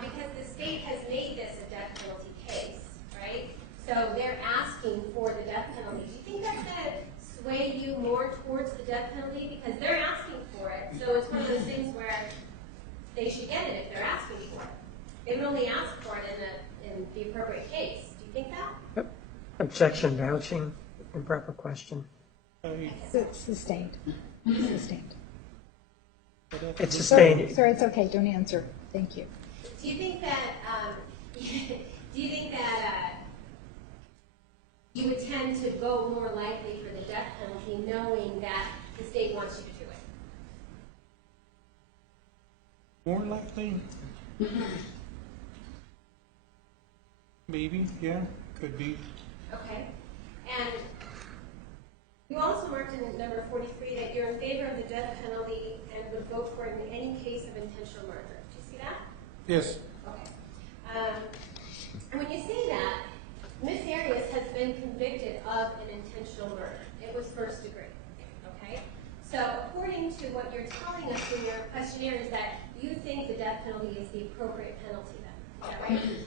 because the state has made this a death penalty case, right? So they're asking for the death penalty. Do you think that's going to sway you more towards the death penalty? Because they're asking for it. So it's one of those things where they should get it if they're asking for it. They would only ask for it in the appropriate case. Do you think that? Objection, vouching, improper question. It's sustained. Sustained. It's sustained. Sorry, it's okay. Don't answer. Thank you. Do you think that you would tend to go more likely for the death penalty knowing that the state wants you to do it? More likely? Maybe, yeah, could be. Okay. And you also marked in number 43 that you're in favor of the death penalty and would vote for it in any case of intentional murder. Do you see that? Yes. Okay. And when you say that, Miss Arias has been convicted of an intentional murder. It was first degree. Okay? So according to what you're telling us in your questionnaire is that you think the death penalty is the appropriate penalty then. Is that right?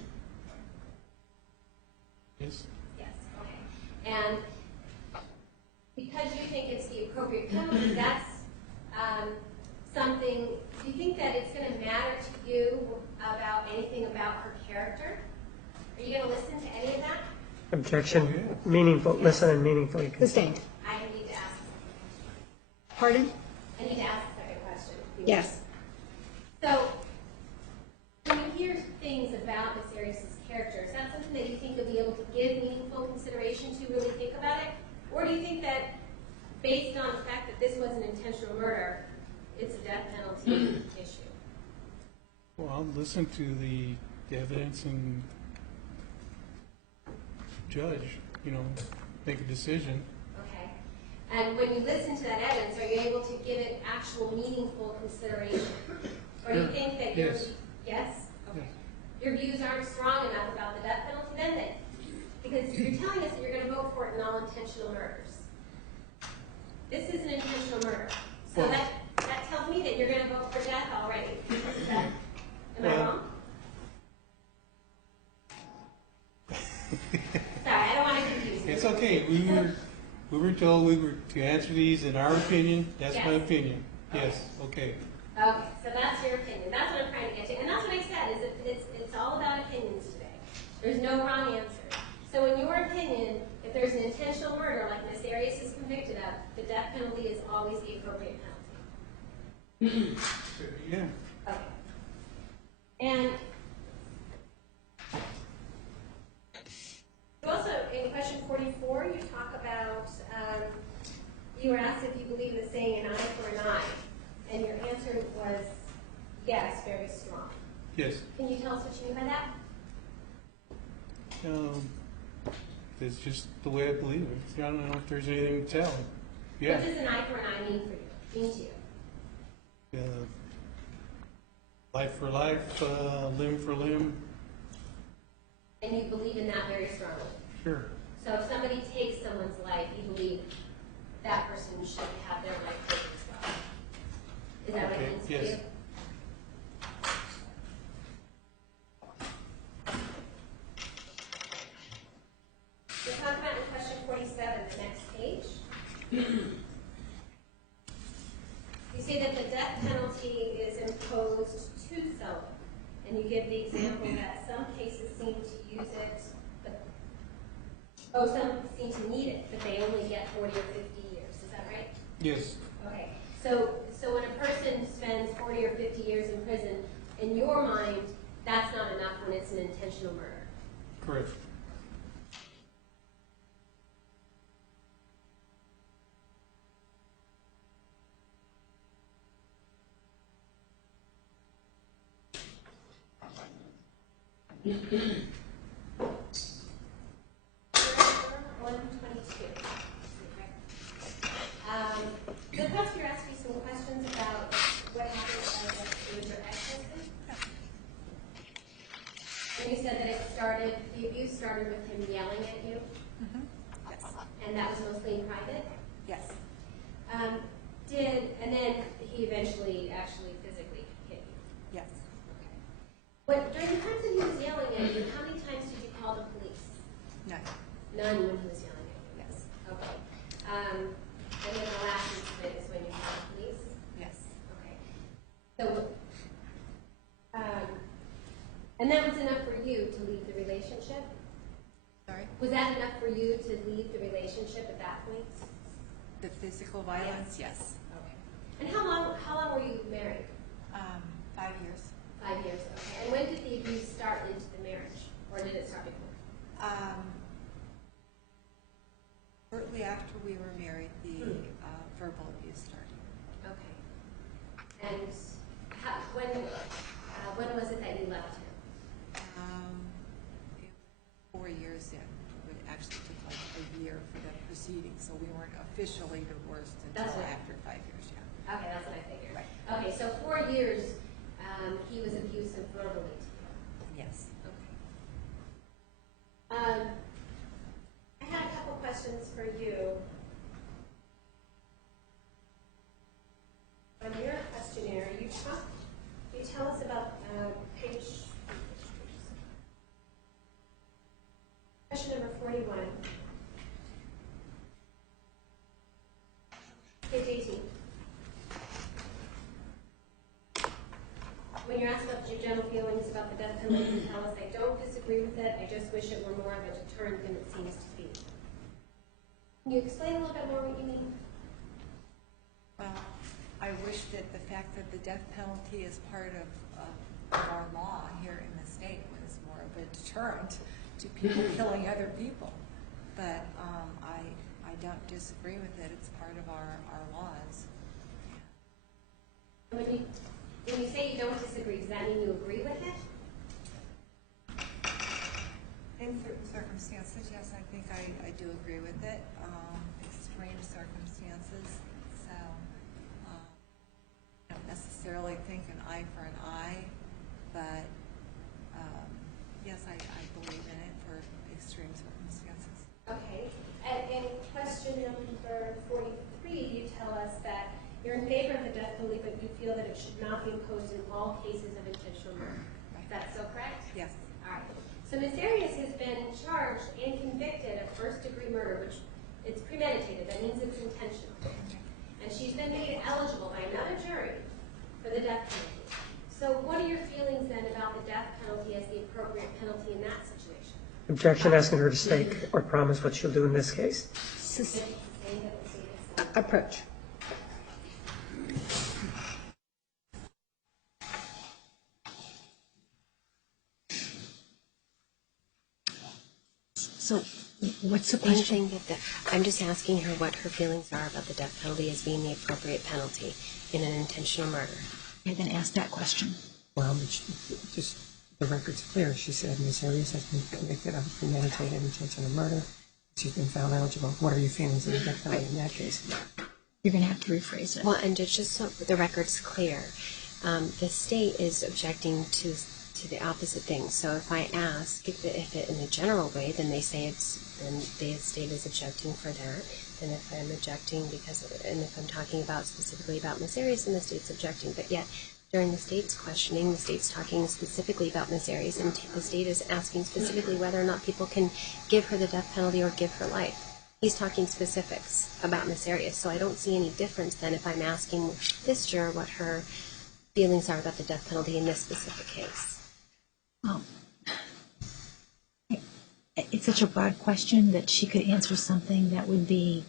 Yes. Yes. Okay. And because you think it's the appropriate penalty, that's something, do you think that it's going to matter to you about anything about her character? Are you going to listen to any of that? Objection, meaningful, listen and meaningfully consider. Sustained. I need to ask. Pardon? I need to ask a second question. Yes. So, when you hear things about Miss Arias' character, is that something that you think you'll be able to give meaningful consideration to really think about it? Or do you think that based on the fact that this was an intentional murder, it's a death penalty issue? Well, I'll listen to the evidence and judge, make a decision. Okay. And when you listen to that evidence, are you able to give it actual meaningful consideration? Or do you think that Yes. Yes? Okay. Yes. Your views aren't strong enough about the death penalty then? Because you're telling us that you're going to vote for it in all intentional murders. This is an intentional murder. So Well, that tells me that you're going to vote for death already. Am I wrong? Sorry, I don't want to confuse you. It's okay. We were told we were to answer these in our opinion. That's my Yes. opinion. Yes. Okay. Okay, so that's your opinion. That's what I'm trying to get to. And that's what I said, is it's all about opinions today. There's no wrong answer. So in your opinion, if there's an intentional murder like Miss Arias is convicted of, the death penalty is always the appropriate penalty. Yeah. Okay. And you also, in question 44, you talk about, you were asked if you believe the saying an eye for an eye. And your answer was yes, very strong. Yes. Can you tell us what you mean by that? It's just the way I believe it. I don't know if there's anything to tell. Yeah. What does an eye for an eye mean for you? Mean to you? Life for life, limb for limb. And you believe in that very strongly? Sure. So if somebody takes someone's life, you believe that person should have their life taken as well. Is that what it means to Yes. you? We'll talk about in question 47, the next page. You say that the death penalty is imposed to felon, and you give the example that some cases seem to use it, some seem to need it, but they only get 40 or 50 years. Is that right? Yes. Okay. So when a person spends 40 or 50 years in prison, in your mind, that's not enough when it's an intentional murder. Correct. The prosecutor asked you some questions about what happened with your ex-husband. And you said that the abuse started with him yelling at you. Yes. And that was mostly in private? Yes. And then he eventually actually physically hit you? Yes. But during the times that he was yelling at you, how many times did you call the police? None. None when he was yelling at you? Yes. Okay. And then the last incident is when you called the police? Yes. Okay. So, and that was enough for you to leave the relationship? Sorry? Was that enough for you to leave the relationship at that point? The physical violence? Yes. Okay. And how long were you married? 5 years. 5 years, okay. And when did the abuse start into the marriage? Or did it start before? Shortly after we were married, the verbal abuse started. Okay. And when was it that you left him? It was 4 years in. It actually took like a year for the proceedings, so we weren't officially divorced until after 5 years, yeah. Okay, that's what I figured. Right. Okay, so 4 years he was abusive verbally to you. Yes. Okay. I had a couple questions for you. On your questionnaire, you tell us about question number 41, page 18. When you're asked about your general feelings about the death penalty, you tell us, I don't disagree with it, I just wish it were more of a deterrent than it seems to be. Can you explain a little bit more what you mean? Well, I wish that the fact that the death penalty is part of our law here in the state was more of a deterrent to people killing other people. But I don't disagree with it. It's part of our laws. When you say you don't disagree, does that mean you agree with it? In certain circumstances, yes, I think I do agree with it. Extreme circumstances. So I don't necessarily think an eye for an eye, but yes, I believe in it for extreme circumstances. Okay. And in question number 43, you tell us that you're in favor of the death penalty, but you feel that it should not be imposed in all cases of intentional murder. Right. Is that so correct? Yes. All right. So Ms. Arias has been charged and convicted of first-degree murder, which it's premeditated. That means it's intentional. And she's been made eligible by another jury for the death penalty. So what are your feelings then about the death penalty as the appropriate penalty in that situation? Objection, asking her to state or promise what she'll do in this case. Approach. So, what's the question? I'm just asking her what her feelings are about the death penalty as being the appropriate penalty in an intentional murder. Okay, then ask that question. Well, just the record's clear. She said Ms. Arias has been convicted of premeditated intentional murder. She's been found eligible. What are your feelings of the death penalty in that case? You're going to have to rephrase it. Well, and just so the record's clear, the state is objecting to to the opposite thing. So if I ask if it in a general way, then they say then the state is objecting for that. And if I'm objecting and if I'm talking about specifically about Miss Arias, then the state's objecting. But yet, during the state's questioning, the state's talking specifically about Miss Arias, and the state is asking specifically whether or not people can give her the death penalty or give her life. He's talking specifics about Miss Arias, so I don't see any difference then if I'm asking this juror what her feelings are about the death penalty in this specific case. It's such a broad question that she could answer something that would be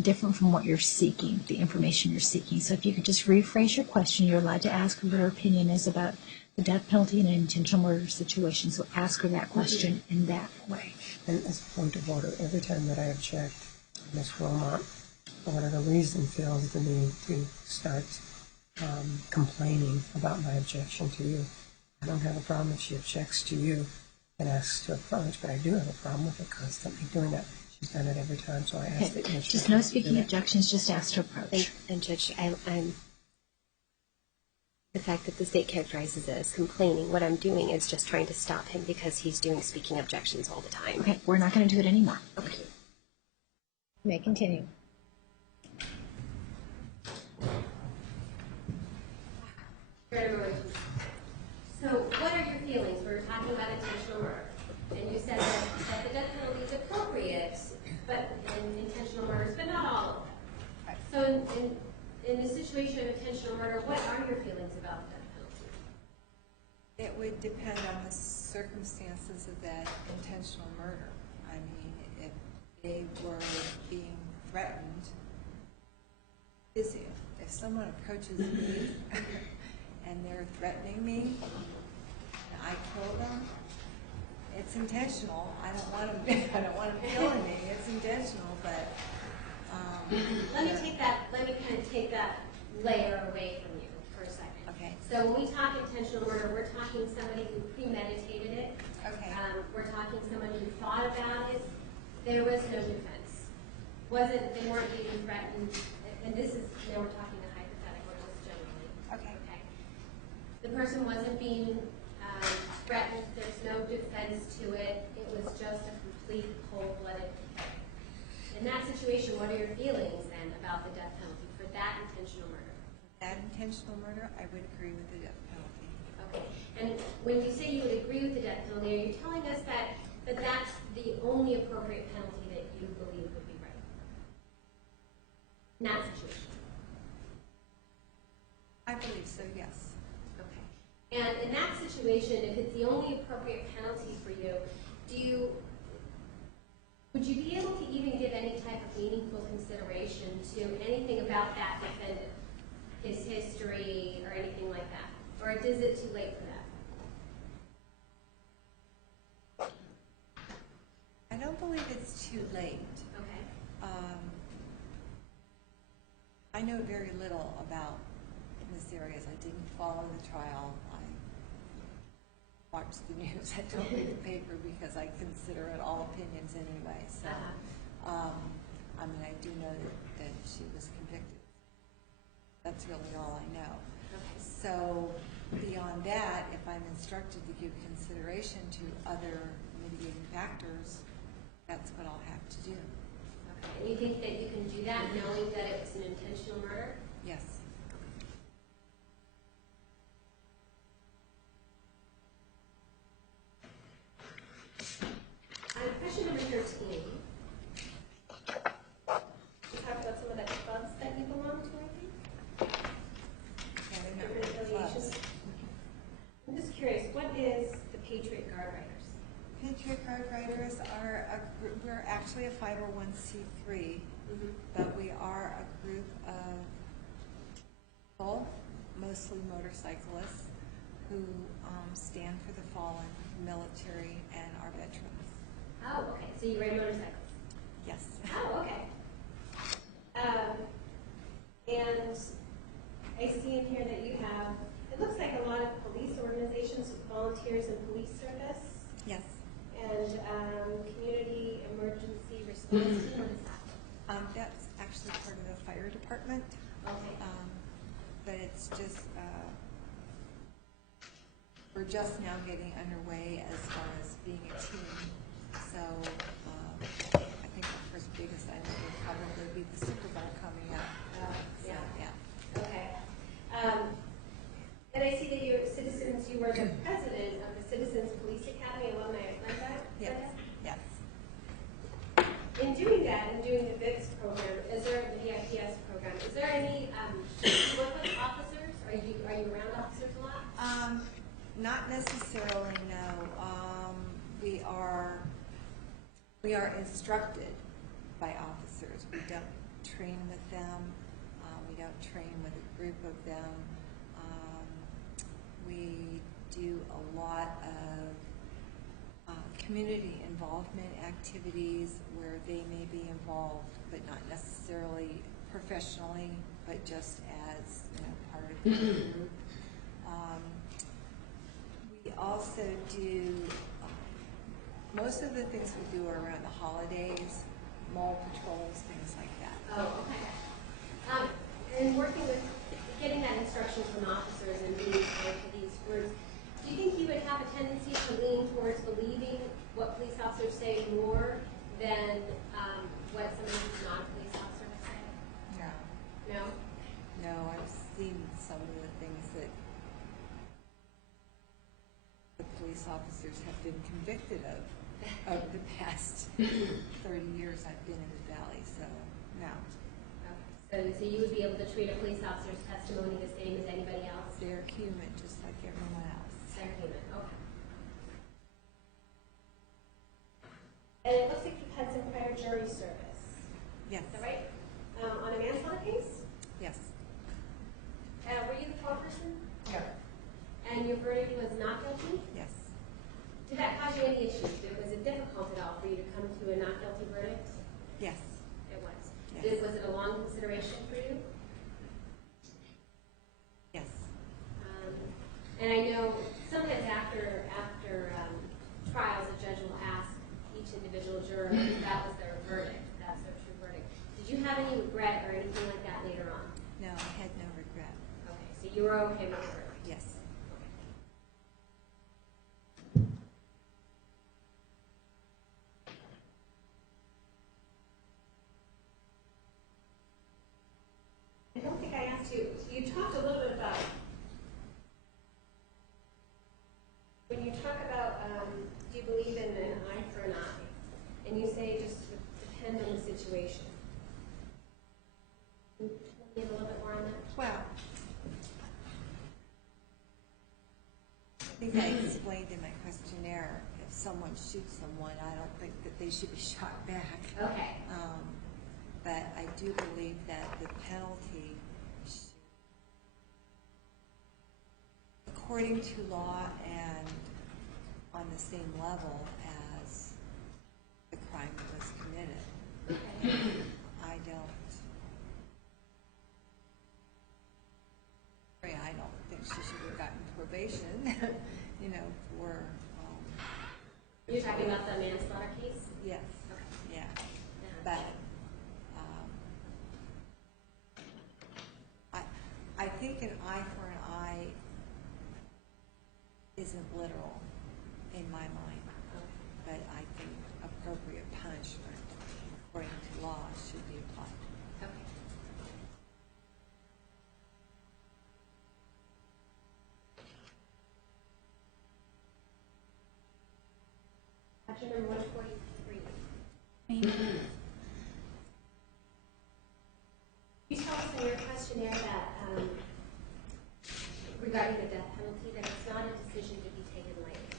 different from what you're seeking, the information you're seeking. So if you could just rephrase your question, you're allowed to ask her what her opinion is about the death penalty in an intentional murder situation. So ask her that question in that way. And as a point of order, every time that I object, Ms. Wilmot, for whatever reason, feels the need to start complaining about my objection to you. I don't have a problem if she objects to you and asks to approach, but I do have a problem with her constantly doing that. She's done it every time, so I ask that you... Just no speaking objections, just ask to approach. And Judge, I'm the fact that the state characterizes it as complaining, what I'm doing is just trying to stop him because he's doing speaking objections all the time. Okay, we're not going to do it anymore. Okay. You may continue. So what are your feelings? We're talking about intentional murder. And you said that the death penalty is appropriate, but in intentional murders, but not all of them. So in the situation of intentional murder, what are your feelings about the death penalty? It would depend on the circumstances of that intentional murder. I mean, if they were being threatened, if someone approaches me and they're threatening me and I kill them, it's intentional. I don't want them killing me. It's intentional, but let me kind of take that layer away from you for a second. Okay. So when we talk intentional murder, we're talking somebody who premeditated it. Okay. We're talking somebody who thought about it. There was no defense. They weren't being threatened. And this is, now we're talking a hypothetical just generally. Okay. The person wasn't being threatened. There's no defense to it. It was just a complete cold-blooded killing. In that situation, what are your feelings then about the death penalty for that intentional murder? That intentional murder, I would agree with the death penalty. Okay. And when you say you would agree with the death penalty, are you telling us that that's the only appropriate penalty that you believe would be right in that situation? I believe so, yes. Okay. And in that situation, if it's the only appropriate penalty for you, would you be able to even give any type of meaningful consideration to anything about that defendant, his history, or anything like that? Or is it too late for that? I don't believe it's too late. Okay. I know very little about Miss Arias. I didn't follow the trial. I watch the news. I don't read the paper because I consider it all opinions anyway. So, I mean, I do know that she was convicted. That's really all I know. Okay. So, beyond that, if I'm instructed to give consideration to other mitigating factors, that's what I'll have to do. Okay. And you think that you can do that knowing that it was an intentional murder? Yes. Question number 13. You talked about some of the clubs that you belong to, I think? Yeah, they're not Different really clubs. affiliations. I'm just curious, what is the Patriot Guard Riders? Patriot Guard Riders are a group, we're actually a 501c3, but we are a group of people, mostly motorcyclists, who stand for the fallen, military, and our veterans. Oh, okay. So you ride motorcycles? Yes. Oh, okay. And I see in here that you have, it looks like a lot of police organizations with volunteers in police service. Yes. And community emergency response team. What is that? That's actually part of the fire department. Okay. But it's just we're just now getting underway as far as being a team. So I think the first biggest item would probably be the Super Bowl coming up. So, yeah. Okay. And I see that you were the president of the Citizens Police Academy Alumni Atlanta. Yes. Yes. In doing that, in doing the VIPS program, is there the VIPS program? Is there any do you work with officers? Are you around officers a lot? Not necessarily. No. We are instructed by officers. We don't train with them. We don't train with a group of them. We do a lot of community involvement activities where they may be involved, but not necessarily professionally, but just as part of the group. We also do most of the things we do are around the holidays, mall patrols, things like that. Oh, okay. And working with getting that instruction from officers and being part of these groups, do you think you would have a tendency to lean towards believing what police officers say more than what somebody who's not a police officer would say? No. No? No, I've seen some of the things that the police officers have been convicted of over the past 30 years I've been in the valley, so no. Okay. So you would be able to treat a police officer's testimony the same as anybody else? They're human, just like everyone else. They're human, okay. And it looks like you've had some prior jury service. Yes. Is that right? On a manslaughter case? Yes. Were you the foreperson? No. And your verdict was not guilty? Yes. Did that cause you any issues? Was it difficult at all for you to come to a not guilty verdict? Yes. It was. Yes. Was it a long consideration for you? Yes. And I know sometimes after trials, a judge will ask each individual juror if that was their verdict, that's their true verdict. Did you have any regret or anything like that later on? No, I had no regret. Okay, so you were okay with the verdict? Yes. I don't think I asked you, you talked a little bit about, when you talk about, do you believe in an eye for an eye? And you say just depend on the situation. Can you give a little bit more on that? Well, I think I explained in my questionnaire, if someone shoots someone, I don't think that they should be shot back. Okay. But I do believe that the penalty should, according to law and on the same level as the crime that was committed. I don't think she should have gotten probation, for... You're talking about the manslaughter case? Yes. Okay. Yeah. But I think an eye for an eye isn't literal in my mind, but I think appropriate punishment according to law should be applied. Okay. Question number 143. Thank you. You tell us in your questionnaire that regarding the death penalty, that it's not a decision to be taken lightly.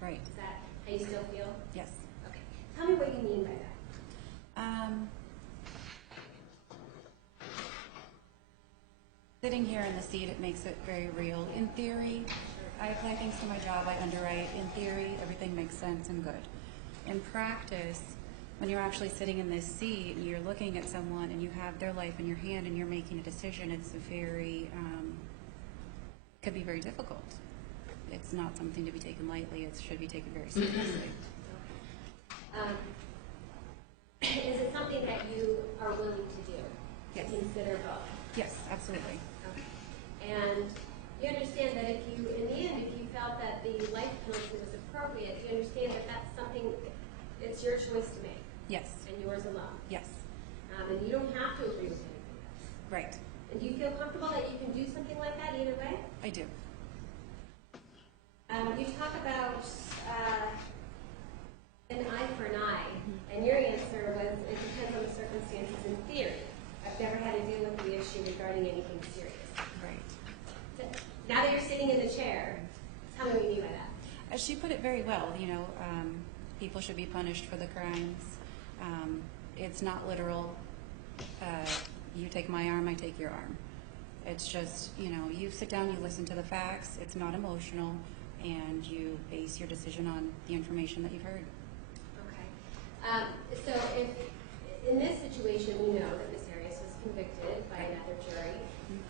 Right. Is that how you still feel? Yes. Okay. Tell me what you mean by that. Sitting here in the seat, it makes it very real. In theory, I apply things to my job, I underwrite. In theory, everything makes sense and good. In practice, when you're actually sitting in this seat and you're looking at someone and you have their life in your hand and you're making a decision, it's very, could be very difficult. It's not something to be taken lightly. It should be taken very seriously. Is it something that you are willing to do? Yes. To consider both? Yes, absolutely. Okay. And you understand that if you, in the end, if you felt felt that the life penalty was appropriate, do you understand that that's something, it's your choice to make? Yes. And yours alone? Yes. And you don't have to agree with anything else? Right. And do you feel comfortable that you can do something like that either way? I do. You talk about an eye for an eye, and your answer was it depends on the circumstances in theory. I've never had to deal with the issue regarding anything serious. Right. So, now that you're sitting in the chair, tell me what you mean by that. As she put it very well, people should be punished for the crimes. It's not literal. You take my arm, I take your arm. It's just, you sit down, you listen to the facts. It's not emotional, and you base your decision on the information that you've heard. Okay. So if in this situation we know that Ms. Arias was convicted by another jury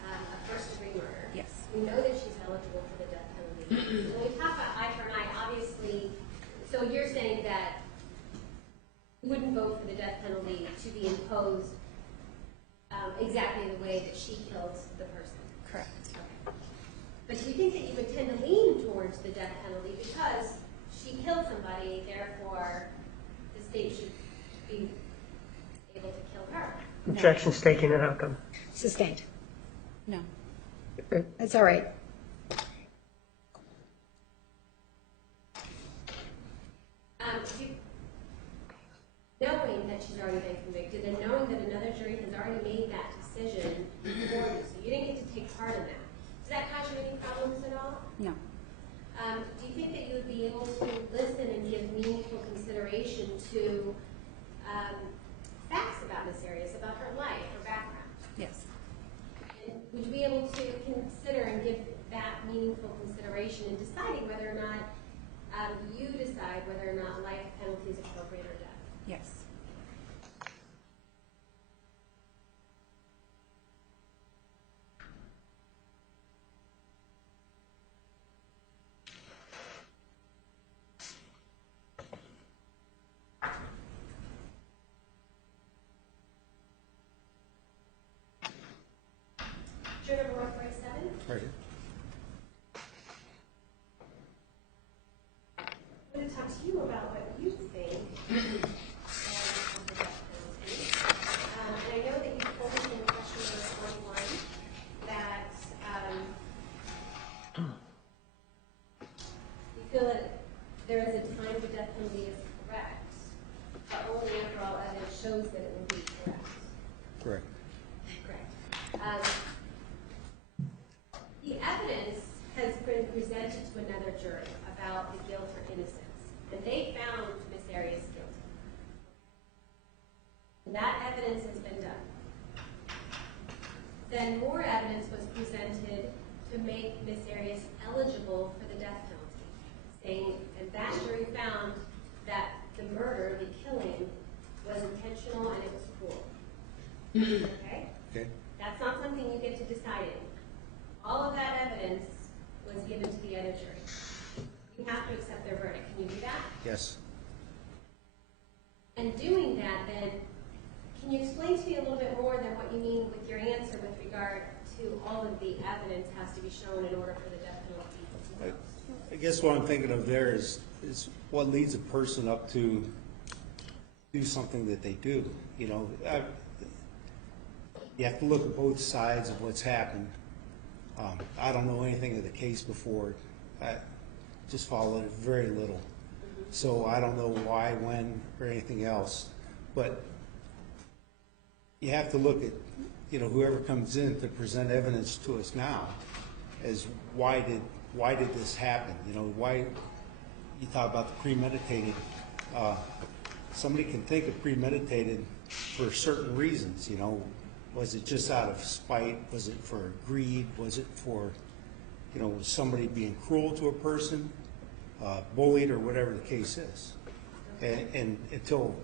of first-degree murder. Yes. We know that she's eligible for the death penalty. When we talk about eye for an eye, obviously, so you're saying that you wouldn't vote for the death penalty to be imposed exactly the way that she killed the person. Correct. Okay. But do you think that you would tend to lean towards the death penalty because she killed somebody, therefore the state should be able to kill her? Objections taken and outcome. Sustained. No. That's all right. Knowing that she's already been convicted and knowing that another jury has already made that decision for you, so you didn't get to take part in that, does that cause you any problems at all? No. Do you think that you would be able to listen and give meaningful consideration to facts about Ms. Arias, about her life, her background? Yes. And would you be able to consider and give that meaningful consideration in deciding whether or not you decide whether or not life penalty is appropriate or death? Yes. Juror number 147. Right here. I'm going to talk to you about what you think of the death penalty. And I know that you told us in question number 41 that you feel that there is a time the death penalty is correct, but only after all evidence shows that it will be correct. Correct. Correct. The evidence has been presented to another jury about the guilt or innocence, and they found Ms. Arias guilty. And that evidence has been done. Then more evidence was presented to make Ms. Arias eligible for the death penalty, saying, and that jury found that the murder, the killing, was intentional and it was cruel. Okay? Okay. That's not something you get to decide in. All of that evidence was given to the other jury. You have to accept their verdict. Can you do that? Yes. And doing that, then, can you explain to me a little bit more than what you mean with your answer with regard to all of the evidence has to be shown in order for the death penalty? I guess what I'm thinking of there is what leads a person up to do something that they do. You have to look at both sides of what's happened. I don't know anything of the case before. I just followed it very little. So I don't know why, when, or anything else. But you have to look at, whoever comes in to present evidence to us now as why did this happen? Why you talk about the premeditated. Somebody can think of premeditated for certain reasons, Was it just out of spite? Was it for greed? Was it for, was somebody being cruel to a person, bullied, or whatever the case is? And until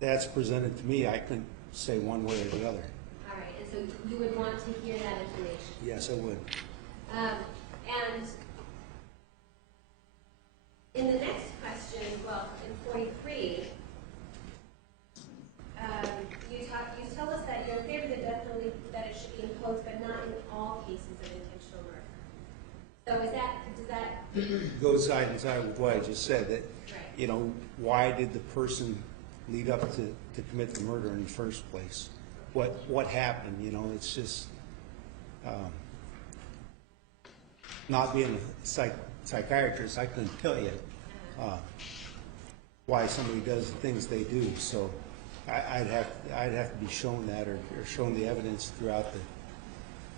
that's presented to me, I couldn't say one way or the other. All right, and so you would want to hear that information? Yes, I would. And in the next question, well, in 43, you tell us that you're in favor of the death penalty, that it should be imposed, but not in all cases of intentional murder. So does that go side and side with what I just said, that, you know, why did the person lead up to commit the murder in the first place? What happened, you know? It's just, not being a psychiatrist, I couldn't tell you why somebody does the things they do. So I'd have to be shown that, or shown the evidence throughout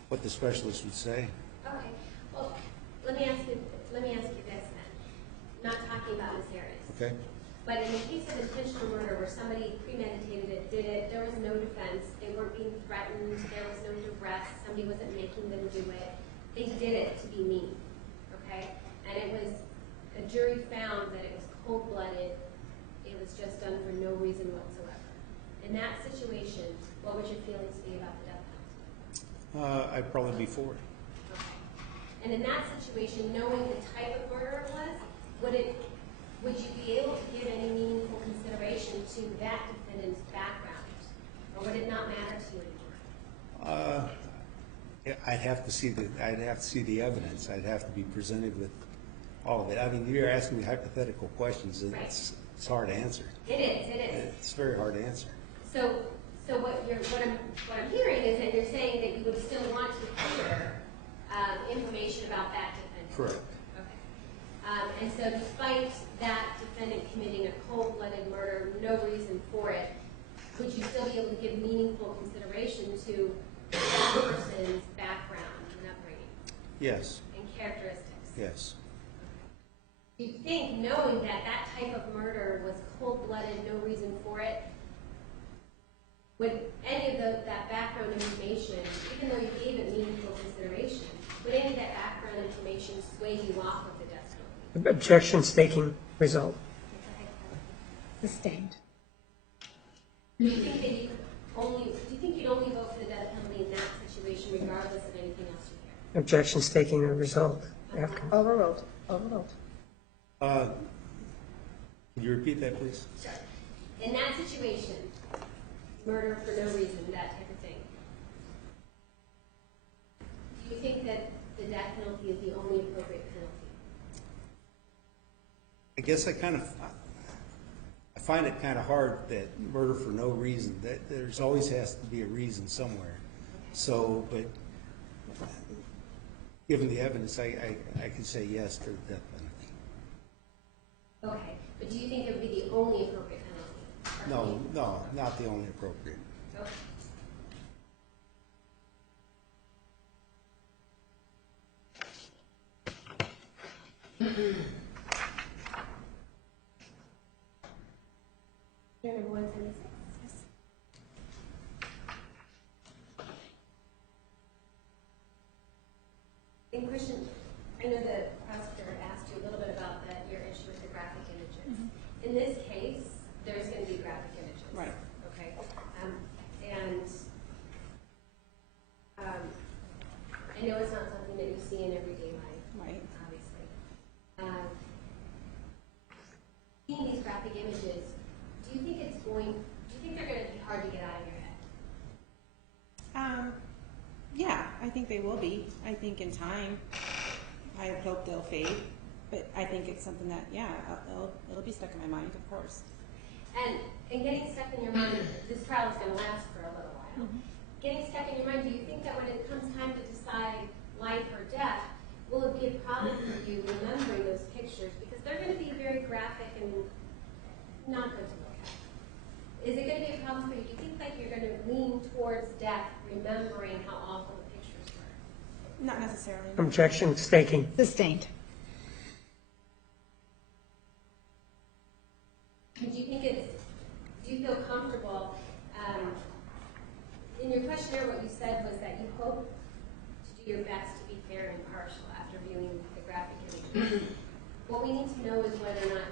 what the specialist would say. Okay. Well, let me ask you this then. Not talking about Ms. Arias. Okay. But in the case of intentional murder, where somebody premeditated it, did it, there was no defense, they weren't being threatened, there was no duress, somebody wasn't making them do it. They did it to be mean, okay? And it was, a jury found that it was cold-blooded, it was just done for no reason whatsoever. In that situation, what would your feelings be about the death penalty? I'd probably be for it. Okay. And in that situation, knowing the type of murder it was, would you be able to give any meaningful consideration to that defendant's background? Or would it not matter to you anymore? I'd have to see the evidence. I'd have to be presented with all of it. I mean, you're asking me hypothetical questions, and it's hard to answer. It is. It's very hard to answer. So what I'm hearing is that you're saying that you would still want to hear information about that defendant. Correct. Okay. And so despite that defendant committing a cold-blooded murder, no reason for it, would you still be able to give meaningful consideration to that person's background and upbringing? Yes. And characteristics? Yes. Do you think, knowing that that type of murder was cold-blooded, no reason for it, would any of that background information, even though you gave it meaningful consideration, would any of that background information sway you off of the death penalty? Objection staking result. Sustained. Do you think that you'd only vote for the death penalty in that situation, regardless of anything else you hear? Objection staking the result. After. Overruled. Overruled. Can you repeat that, please? Sure. In that situation, murder for no reason, that type of thing, do you think that the death penalty is the only appropriate penalty? I guess I find it kind of hard that murder for no reason, that there's always has to be a reason somewhere. So, but given the evidence, I can say yes to the death penalty. Okay, but do you think it would be the only appropriate penalty? No, not the only appropriate. Okay. Your number 176. Yes. In question, I know the prosecutor asked you a little bit about your issue with the graphic images. In this case, there's going to be graphic images. Right. Okay. I know it's not something that you see in everyday life. Right. Obviously. Seeing these graphic images, do you think they're going to be hard to get out of your head? Yeah, I think they will be. I think in time, I hope they'll fade. But I think it's something that, it'll be stuck in my mind, of course. And getting stuck in your mind, this trial is going to last for a little while. Mm-hmm. Getting stuck in your mind, do you think that when it comes time to decide life or death, will it be a problem for you remembering those pictures? Because they're going to be very graphic and not good to look at. Is it going to be a problem for you? Do you think like you're going to lean towards death, remembering how awful the pictures were? Not necessarily. Objection staking. Sustained. Do you feel comfortable, in your questionnaire what you said was that you hope to do your best to be fair and impartial after viewing the graphic images. What we need to know is whether or not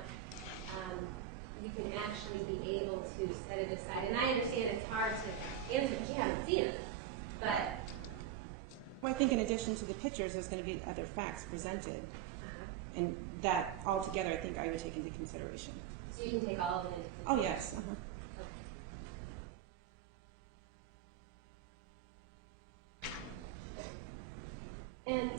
you can actually be able to set it aside. And I understand it's hard to answer because you haven't seen it, but... Well, I think in addition to the pictures, there's going to be other facts presented. And that altogether, I think I would take into consideration. So you can take all of it into consideration? Oh, yes. And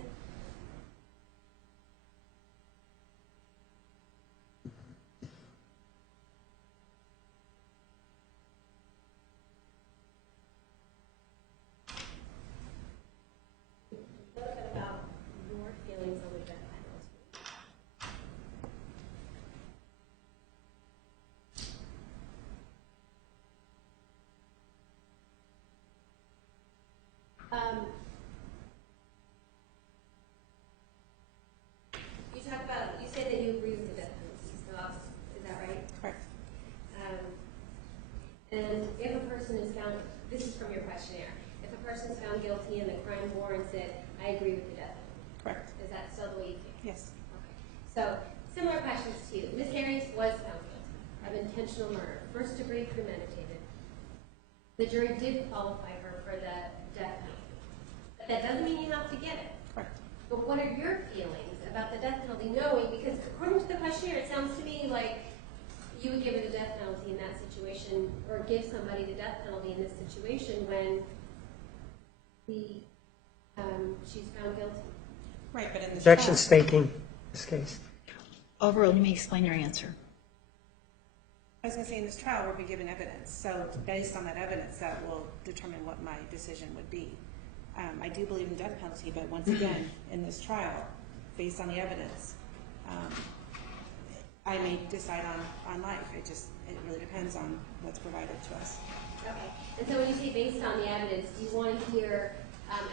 You talk about, you said that you agree with the death penalty, so is that right? Correct. And if a person is found, this is from your questionnaire, if a person is found guilty and the crime warrants it, I agree with the death penalty. Correct. Is that still the way you think? Yes. Okay. So, similar questions to you. Ms. Arias was found guilty of intentional murder, first degree premeditated. The jury did qualify her for the death penalty. But that doesn't mean you have to get it. Correct. But what are your feelings about the death penalty, knowing, because according to the questionnaire, it sounds to me like you would give her the death penalty in that situation, or give somebody the death penalty in this situation when she's found guilty. Right, but in this Objection trial, staking this case. Overall, you may explain your answer. I was going to say, in this trial, we'll be given evidence. So based on that evidence, that will determine what my decision would be. I do believe in the death penalty, but once again, in this trial, based on the evidence, I may decide on life. It really depends on what's provided to us. Okay. And so when you say based on the evidence, do you want to hear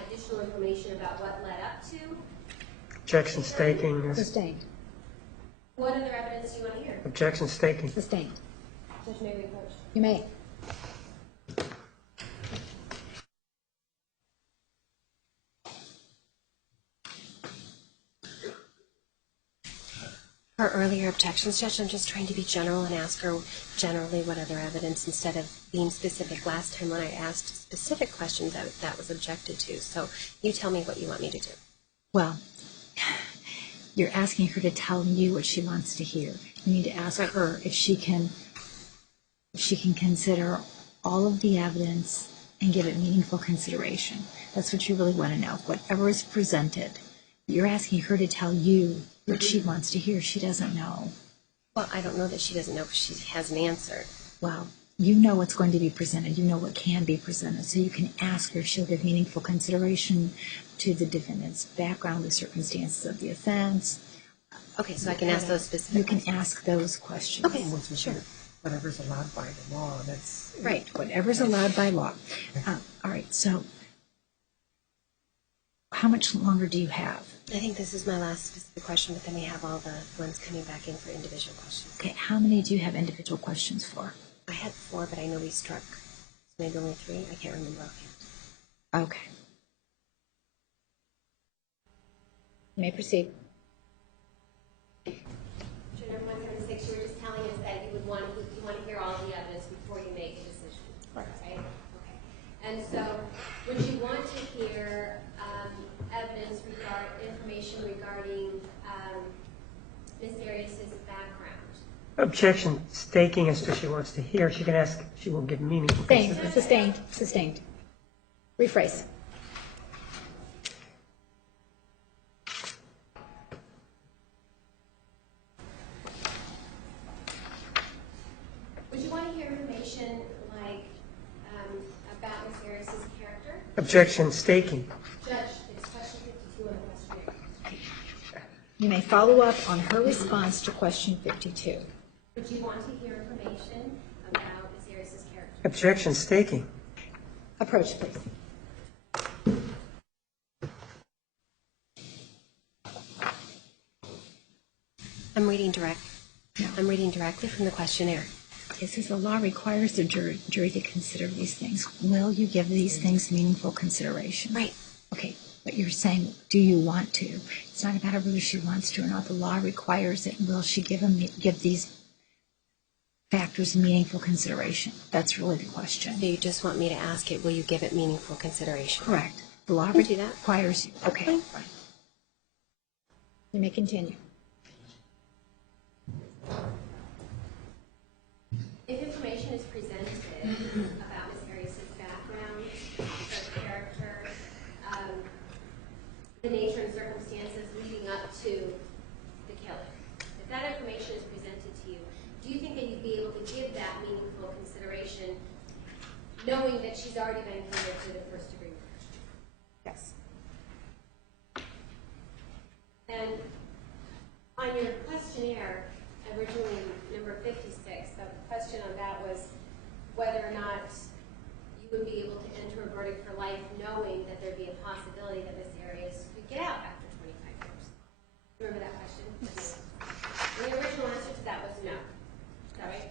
additional information about what led up to? Objection staking. Sustained. What other evidence do you want to hear? Objection staking. Sustained. Judge, may we approach? You may. Her earlier objections, Judge, I'm just trying to be general and ask her generally what other evidence, instead of being specific. Last time when I asked specific questions, that was objected to. So you tell me what you want me to do. Well, you're asking her to tell you what she wants to hear. You need to ask her if she can consider all of the evidence and give it meaningful consideration. That's what you really want to know. Whatever is presented, you're asking her to tell you what she wants to hear. She doesn't know. Well, I don't know that she doesn't know because she hasn't answered. Well, you know what's going to be presented. You know what can be presented. So you can ask her if she'll give meaningful consideration to the defendant's background, the circumstances of the offense. Okay, so I can ask those specific You can questions. ask those questions. Okay, sure. Whatever's allowed by the law, that's... Right, whatever's allowed by law. All right, so how much longer do you have? I think this is my last specific question, but then we have all the ones coming back in for individual questions. Okay, how many do you have individual questions for? I had 4, but I know we struck maybe only 3. I can't remember offhand. Okay. You may proceed. Judge, 176, you were just telling us that you want to hear all the evidence before you make a decision. Right. Okay. And so, would you want to hear evidence information regarding Ms. Arias' background? Objection staking as to she wants to hear. She can ask. She will give meaningful consideration. Sustained. Rephrase. Would you want to hear information like about Ms. Arias' character? Objection staking. Judge, it's question 52 on the questionnaire. You may follow up on her response to question 52. Would you want to hear information about Ms. Arias' character? Objection staking. Approach, please. I'm reading directly from the questionnaire. It says the law requires the jury to consider these things. Will you give these things meaningful consideration? Right. Okay, but you're saying, do you want to? It's not about whether she wants to or not. The law requires it. Will she give these factors meaningful consideration? That's really the question. So you just want me to ask it, will you give it meaningful consideration? Correct. The law can do that. requires you. Okay, fine. You may continue. If information is presented about Ms. Arias' background, her character, the nature and circumstances leading up to the killing, if that information is presented to you, do you think that you'd be able to give that meaningful consideration, knowing that she's already been convicted of first-degree murder? Yes. And on your questionnaire, originally number 56, the question on that was whether or not you would be able to enter a verdict for life knowing that there'd be a possibility that Miss Arias could get out after 25 years? Remember that question? Yes. And the original answer to that was no. Is that right?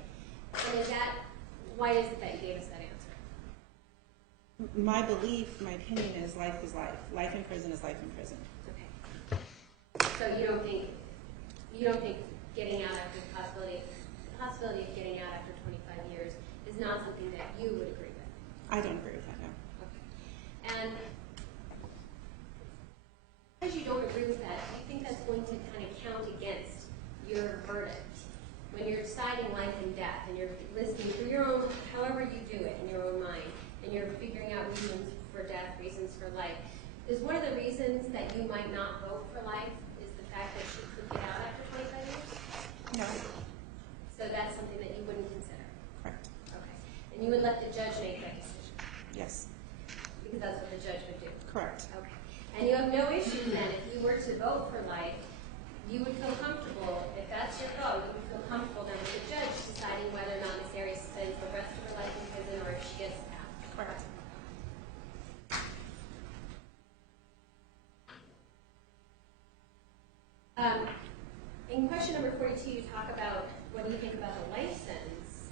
And is that, why is it that you gave us that answer? My belief, my opinion is life is life. Life in prison is life in prison. Okay. So you don't think getting out after the possibility of getting out after 25 years is not something that you would agree with? I don't agree with that, no. Okay. And because you don't agree with that, do you think that's going to kind of count against your verdict? When you're deciding life and death, and you're listening through your own, however you do it in your own mind, and you're figuring out reasons for death, reasons for life, is one of the reasons that you might not vote for life is the fact that she could get out after 25 years? No. So that's something that you wouldn't consider? Correct. Okay. And you would let the judge make that decision? Yes. Because that's what the judge would do? Correct. Okay. And you have no issue then, if you were to vote for life, you would feel comfortable, if that's your vote, you would feel comfortable then with the judge deciding whether or not Miss Arias spends the rest of her life in prison or if she gets out? Correct. In question number 42, you talk about what do you think about the life sentence.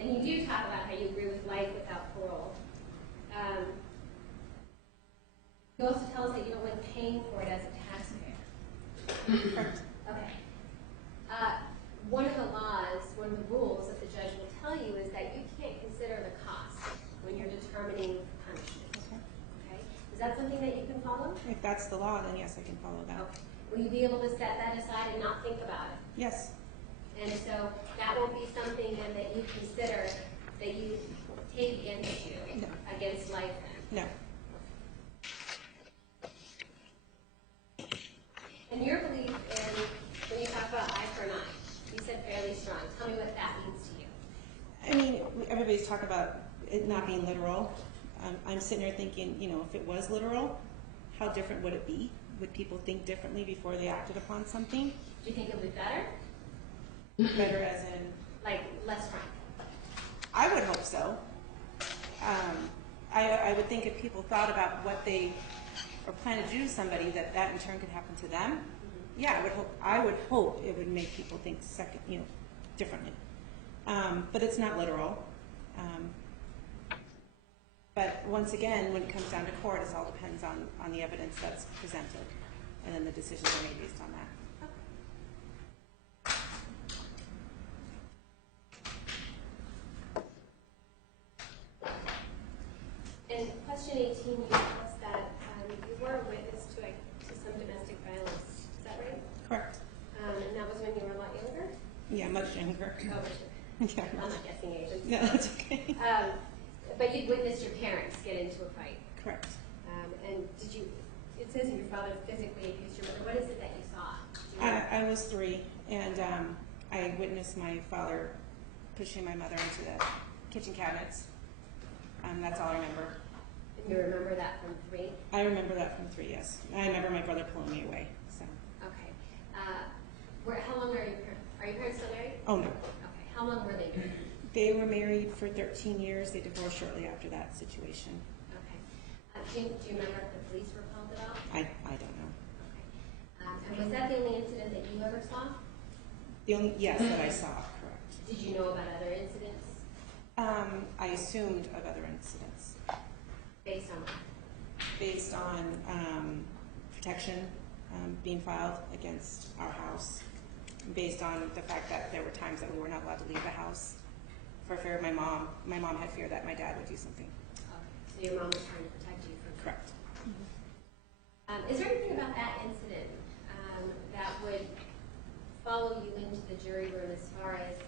And you do talk about how you agree with life without parole. You also tell us that you don't like paying for it as a taxpayer. Correct. Okay. One of the laws, one of the rules that the judge will tell you is that you can't consider the cost when you're determining punishment. Okay. Is that something that you can follow? If that's the law, then yes, I can follow that. Okay. Will you be able to set that aside and not think about it? Yes. And so that won't be something then that you consider that you take against you, No. against life then? No. And your belief in, when you talk about eye for an eye, you said fairly strong. Tell me what that means to you. I mean, everybody's talking about it not being literal. I'm sitting here thinking, you know, if it was literal, how different would it be? Would people think differently before they acted upon something? Do you think it would be better? Better as in? Like less crime? I would hope so. I would think if people thought about what they or plan to do to somebody, that in turn could happen to them. Mm-hmm. Yeah, I would hope it would make people think differently. But it's not literal. But once again, when it comes down to court, it all depends on the evidence that's presented, and then the decisions are made based on that. In question 18, you told us that you were a witness to some domestic violence. Is that right? Correct. And that was when you were a lot younger? Yeah, much younger. Oh, much younger. I'm not guessing ages. No, that's okay. But you'd witnessed your parents get into a fight. Correct. And did you, it says that your father physically abused your mother. What is it that you saw? I was 3, and I witnessed my father pushing my mother into the kitchen cabinets. That's all I remember. And you remember that from 3? I remember that from 3, yes. I remember my brother pulling me away. So. Okay. How long are your parents still married? Oh, no. Okay. How long were they married? They were married for 13 years. They divorced shortly after that situation. Okay. Do you remember if the police were called at all? I don't know. Okay. And was that the only incident that you ever saw? Yes, that I saw, correct. Did you know about other incidents? I assumed of other incidents. Based on what? Based on protection being filed against our house. Based on the fact that there were times that we were not allowed to leave the house for fear of my mom. My mom had fear that my dad would do something. Okay. So your mom was trying to protect you from Correct. Is there anything about that incident that would follow you into the jury room as far as,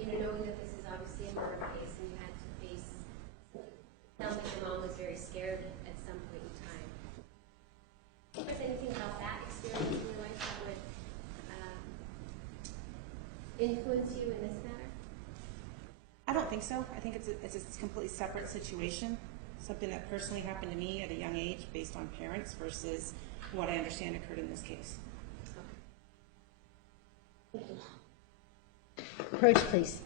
knowing that this is obviously a murder case and you had to face, sounds like your mom was very scared at some point in time. Was there anything about that experience in your life that would influence you in this matter? I don't think so. I think it's a completely separate situation. Something that personally happened to me at a young age based on parents versus what I understand occurred in this case. Approach, please.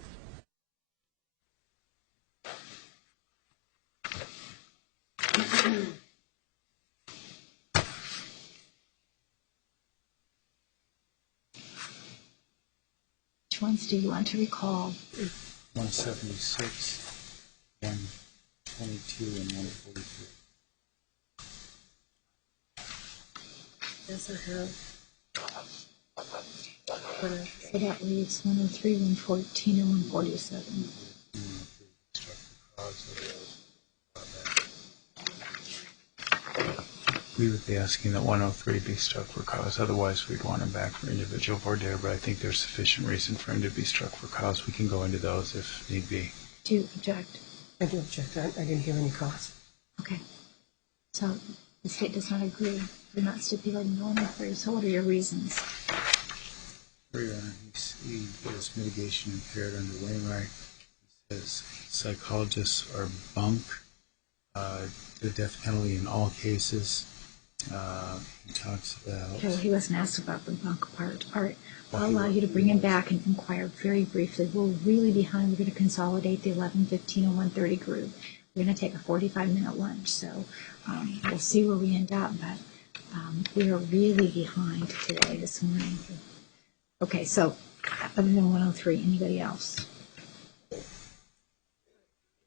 do you want to recall? 176, 122, and 143. Doesn't have. So that leaves 103, 114, and 147. We would be asking that 103 be struck for cause. Otherwise, we'd want him back for individual voir dire, but I think there's sufficient reason for him to be struck for cause. We can go into those if need be. Do you object? I do object. I didn't hear any cause. Okay. So the state does not agree. You're not stipulating the 103. So what are your reasons? Your Honor, he is mitigation impaired under Wainwright. He says psychologists are bunk. The death penalty in all cases. He talks about... Okay, well, he wasn't asked about the bunk part. All right, I'll allow you to bring him back and inquire very briefly. We're really behind. We're going to consolidate the 11, 15, and 130 group. We're going to take a 45-minute lunch, so we'll see where we end up, but we are really behind today, this morning. Okay, so other than 103, anybody else?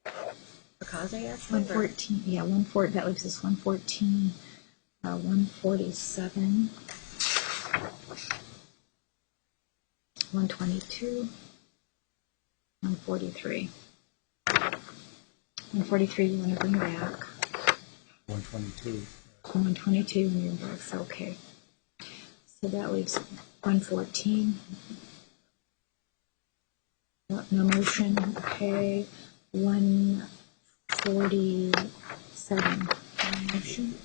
For cause, I guess? 114, yeah, 114, that leaves us 114, 147, 122, 143. 143 you want to bring back. 122. 122 and your back's okay. So that leaves 114. No motion, okay. 147. No motion.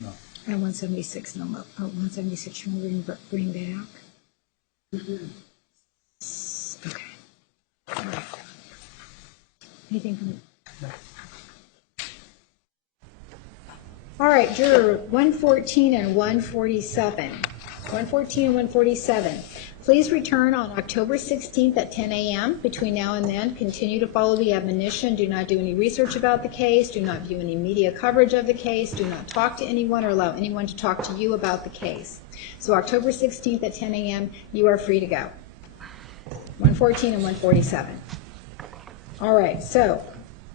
No. And 176, no mo. Oh, 176 you want to bring back. Okay. All right. Anything from... No. All right, juror 114 and 147. 114 and 147. Please return on October 16th at 10 a.m. Between now and then, continue to follow the admonition. Do not do any research about the case. Do not view any media coverage of the case. Do not talk to anyone or allow anyone to talk to you about the case. So October 16th at 10 a.m., you are free to go. 114 and 147. All right, so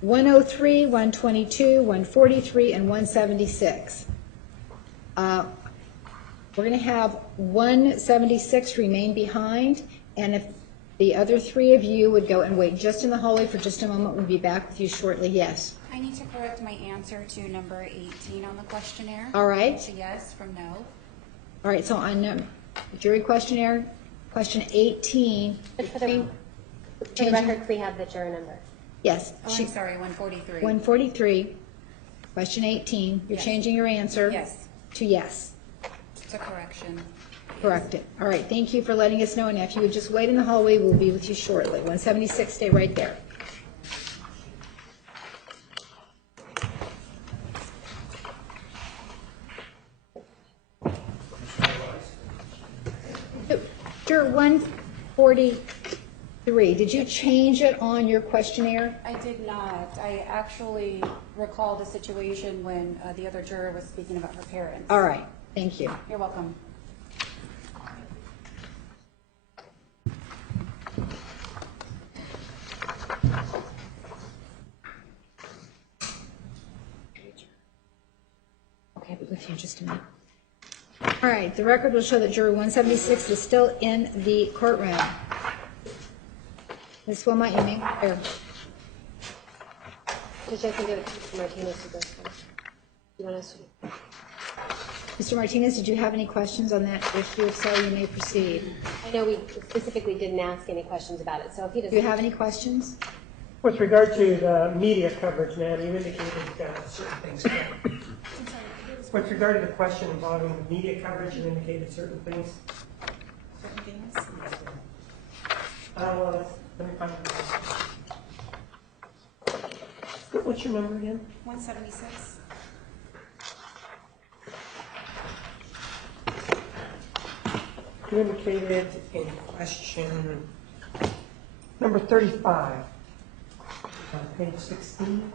103, 122, 143, and 176. We're going to have 176 remain behind, and if the other three of you would go and wait just in the hallway for just a moment, we'll be back with you shortly. Yes? I need to correct my answer to number 18 on the questionnaire. All right. To yes from no. All right, so on jury questionnaire, question 18. For the record, we have the juror number. Yes. Oh, I'm sorry, 143. 143, question 18. You're Yes. changing your answer Yes. to yes. It's a correction. Correct it. All right, thank you for letting us know. And if you would just wait in the hallway, we'll be with you shortly. 176, stay right there. Juror 143, did you change it on your questionnaire? I did not. I actually recalled a situation when the other juror was speaking about her parents. All right, thank you. You're welcome. Okay, I'll be with you in just a minute. All right, the record will show that juror 176 is still in the courtroom. Ms. Wilmot, you may here. Judge, I can give it to Mr. Martinez to go first. You want us to? Mr. Martinez, did you have any questions on that issue? If so, you may proceed. I know we specifically didn't ask any questions about it, so if he doesn't. Do you have any questions? With regard to the media coverage, ma'am, you indicated certain things. With regard to the question involving the media coverage, you indicated certain things. Certain things? Let me find it. What's your number again? 176. You indicated in question number 35 on page 16.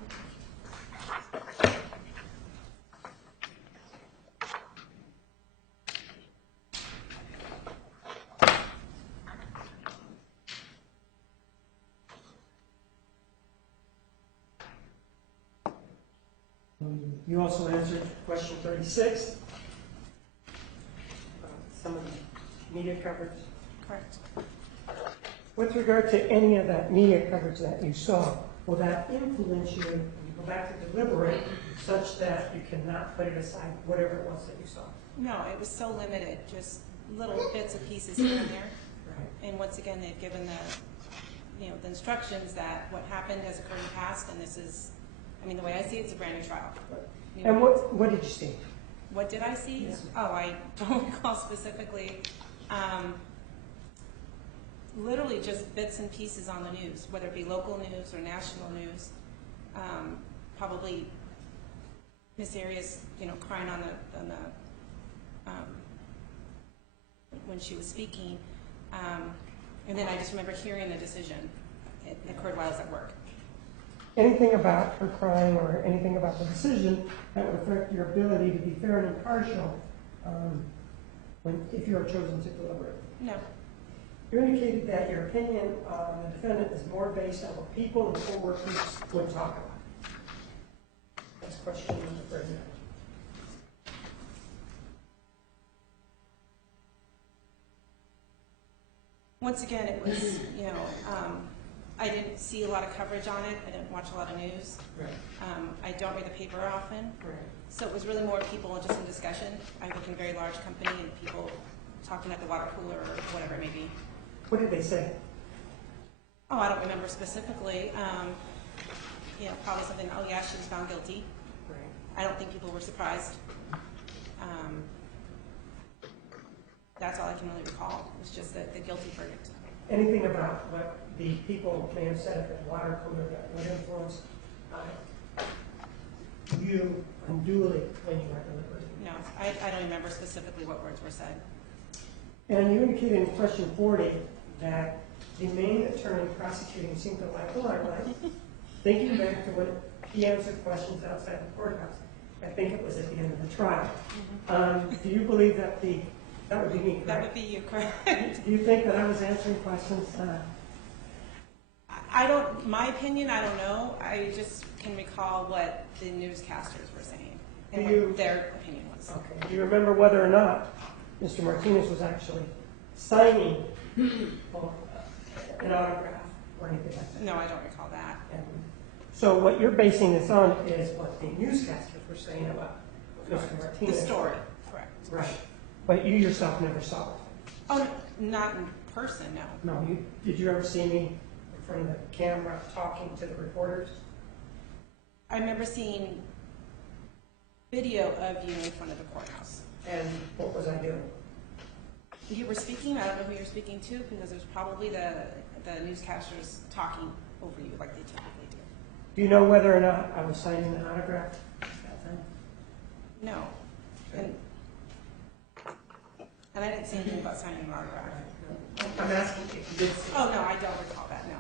You also answered question 36. Some of the media coverage. Correct. With regard to any of that media coverage that you saw, will that influence you when you go back to deliberate such that you cannot put it aside, whatever it was that you saw? No, it was so limited, just little bits and pieces here and there. Right. And once again, they've given the instructions that what happened has occurred in the past, and this is, I mean, the way I see it, it's a brand new trial. And what did you see? What did I see? Yes. Oh, I don't recall specifically. Literally just bits and pieces on the news, whether it be local news or national news. Probably Miss Arias, crying on the when she was speaking, and then I just remember hearing the decision. It occurred while I was at work. Anything about her crying or anything about the decision that would affect your ability to be fair and impartial if you are chosen to deliberate? No. You indicated that your opinion on the defendant is more based on what people and co-workers would talk about. That's question number 39. Once again, it was, I didn't see a lot of coverage on it. I didn't watch a lot of news. Right. I don't read the paper often. Right. So it was really more people just in discussion. I work in a very large company and people talking at the water cooler or whatever it may be. What did they say? Oh, I don't remember specifically. Probably something, oh yeah, she was found guilty. Right. I don't think people were surprised. That's all I can really recall. It was just the guilty verdict. Anything about what the people may have said at the water cooler that would influence you unduly when you were deliberating? No, I don't remember specifically what words were said. And you indicated in question 40 that the main attorney prosecuting seemed to like the limelight. Thinking back to when he answered questions outside the courthouse, I think it was at the end of the trial. Do you believe that that would be me, correct? That would be you, correct. Do you think that I was answering questions? My opinion, I don't know. I just can recall what the newscasters were saying and what their opinion was. Okay. Do you remember whether or not Mr. Martinez was actually signing an autograph or anything like that? No, I don't recall that. And so what you're basing this on is what the newscasters were saying about Mr. Martinez. The story, correct. Right. But you yourself never saw it? Oh, not in person, no. No. Did you ever see me in front of the camera talking to the reporters? I remember seeing video of you in front of the courthouse. And what was I doing? You were speaking. I don't know who you're speaking to because it was probably the newscasters talking over you like they typically do. Do you know whether or not I was signing an autograph at that time? No. And I didn't say anything about signing an autograph. I'm asking if you did see it. Oh, no, I don't recall that, no.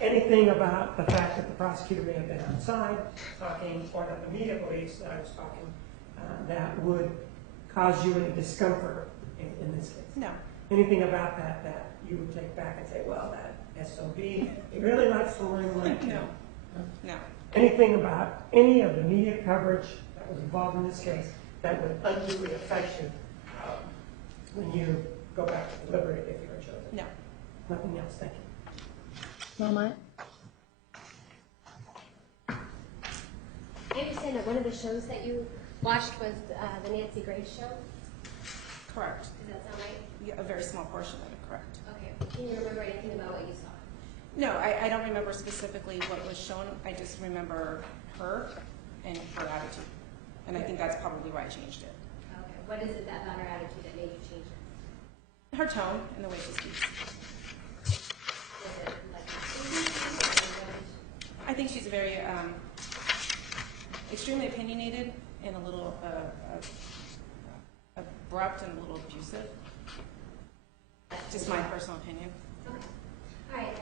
Anything about the fact that the prosecutor may have been outside talking, or that the media believes that I was talking, that would cause you any discomfort in this case? No. Anything about that you would take back and say, well, that SOB, he really likes the limelight? No. No. Anything about any of the media coverage that was involved in this case that would unduly affect you when you go back to deliberate if you are chosen? No. Nothing else, thank you. Mama? I understand that one of the shows that you watched was the Nancy Grace show? Correct. Does that sound right? Yeah, a very small portion of it, correct. Okay. Can you remember anything about what you saw? No, I don't remember specifically what was shown. I just remember her and her attitude. And I think that's probably why I changed it. Okay. What is it about her attitude that made you change it? Her tone and the way she speaks. Was it like I think she's very extremely opinionated and a little abrupt and a little abusive. Just my personal opinion. Okay. All right.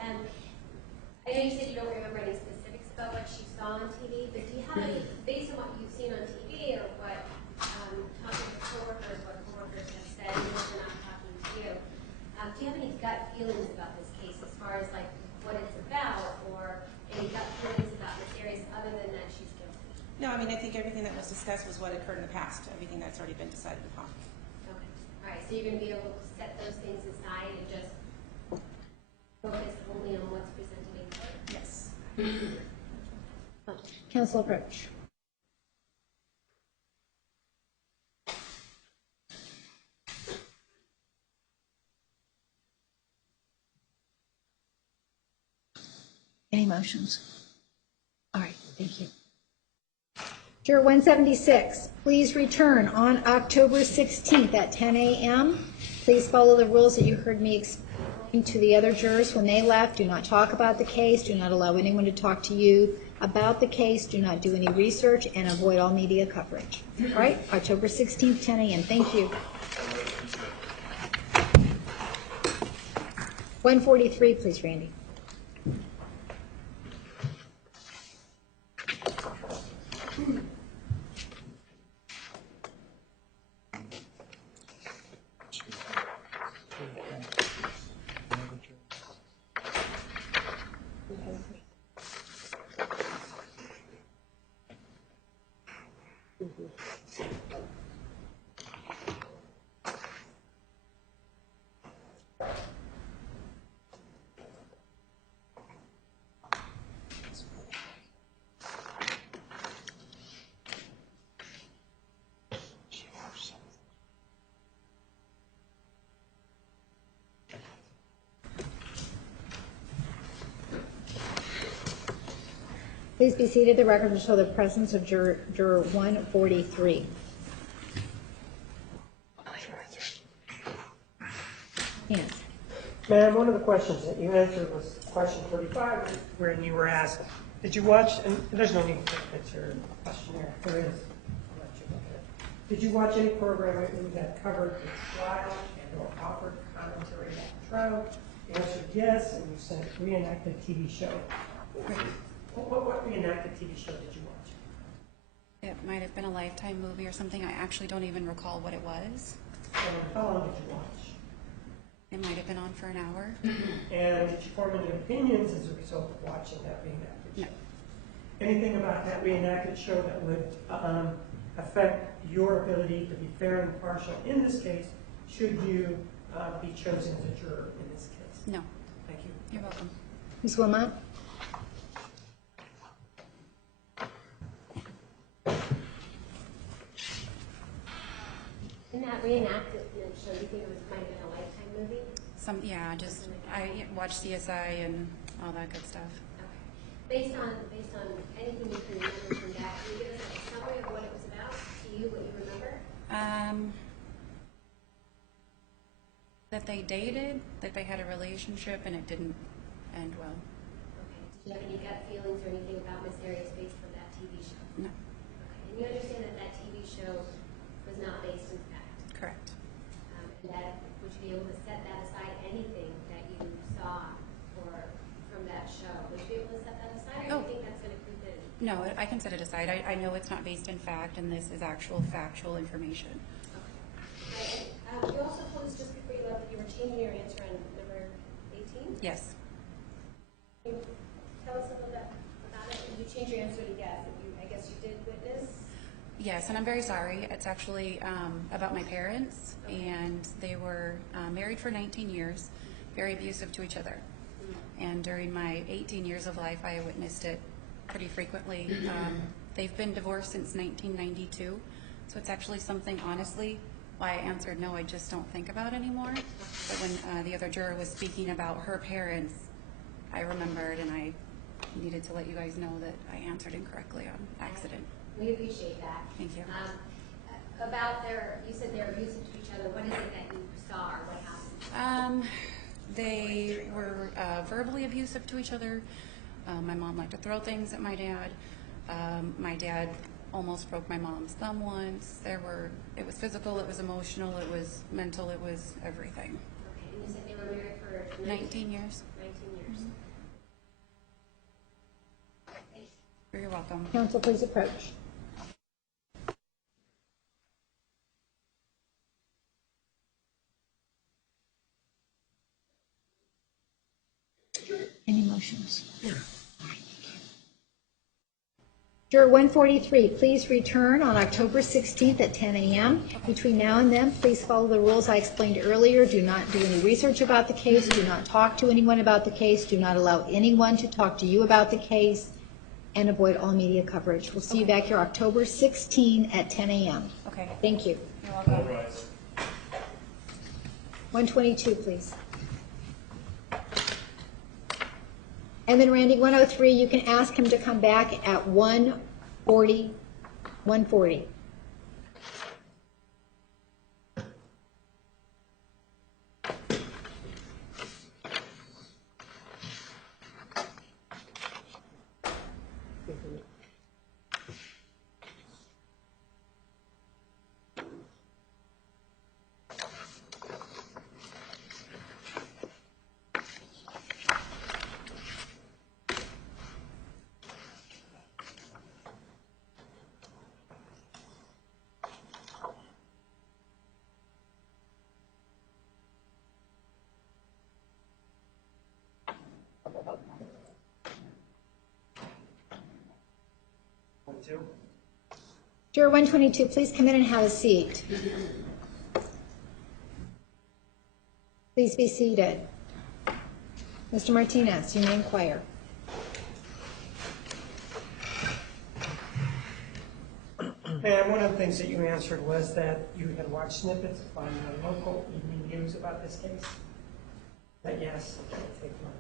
I know you said you don't remember any specifics about what you saw on TV, but do you have any, based on what you've seen on TV or what talking to coworkers, what coworkers have said, even if they're not talking to you, do you have any gut feelings about this case as far as like what it's about, or any gut feelings about Miss Arias other than that she's guilty? No, I mean, I think everything that was discussed was what occurred in the past, everything that's already been decided upon. Okay. All right, so you're going to be able to set those things aside and just focus only on what's presented in court? Yes. Council approach. Any motions? All right, thank you. Juror 176, please return on October 16th at 10 a.m. Please follow the rules that you heard me explain to the other jurors when they left. Do not talk about the case. Do not allow anyone to talk to you about the case. Do not do any research and avoid all media coverage. All right, October 16th, 10 a.m. Thank you. 143, please, Randy. Please be seated. The record will show the presence of juror 143. Yes. Ma'am, one of the questions that you answered was question 45, where you were asked, did you watch, and there's no need to answer the questionnaire, there is, I'll let you look at it. Did you watch any program that covered the trial and or offered commentary about the trial? You answered yes, and you said reenacted TV show. What reenacted TV show did you watch? It might have been a Lifetime movie or something. I actually don't even recall what it was. And how long did you watch? It might have been on for an hour. And did you form any opinions as a result of watching that reenacted show? No. Anything about that reenacted show that would affect your ability to be fair and impartial in this case, should you be chosen as a juror in this case? No. Thank you. You're welcome. Ms. Wilmot? In that reenactment show, do you think it might have been a Lifetime movie? I watched CSI and all that good stuff. Okay. Based on anything you can remember from that, can you give us a summary of what it was about to you, what you remember? That they dated, that they had a relationship, and it didn't end well. Okay. Did you have any gut feelings or anything about Miss Arias based on that TV show? No. Okay. And you understand that that TV show was not based in fact? Correct. And that, would you be able to set that aside, anything that you saw or from that show? Would you be able to set that aside, or do you think that's going to creep in? No, I can set it aside. I know it's not based in fact, and this is actual factual information. Okay. You also told us just before you left that you were changing your answer on number 18? Yes. Can you tell us a little bit about it? Did you change your answer to yes? I guess you did witness? Yes, and I'm very sorry. It's actually about my parents, and they were married for 19 years, very abusive to each other. And during my 18 years of life, I witnessed it pretty frequently. They've been divorced since 1992, so it's actually something, honestly, why I answered no, I just don't think about anymore. But when the other juror was speaking about her parents, I remembered, and I needed to let you guys know that I answered incorrectly on accident. We appreciate that. Thank you. About you said they're abusive to each other. What is it that you saw, or what happened? They were verbally abusive to each other. My mom liked to throw things at my dad. My dad almost broke my mom's thumb once. It was physical, it was emotional, it was mental, it was everything. Okay, and you said they were married for 19 years. 19 years. Mm-hmm. You're welcome. Counsel, please approach. Any motions? Yeah. Juror 143, please return on October 16th at 10 a.m. Between now and then, please follow the rules I explained earlier. Do not do any research about the case. Do not talk to anyone about the case. Do not allow anyone to talk to you about the case. And avoid all media coverage. We'll see you back here October 16 at 10 a.m. Okay. Thank you. You're welcome. 122, please. And then Randy, 103, you can ask him to come back at 140. Juror 122, please come in and have a seat. Please be seated. Mr. Martinez, you may inquire. And one of the things that you answered was that you had watched snippets on the local evening news about this case. That yes?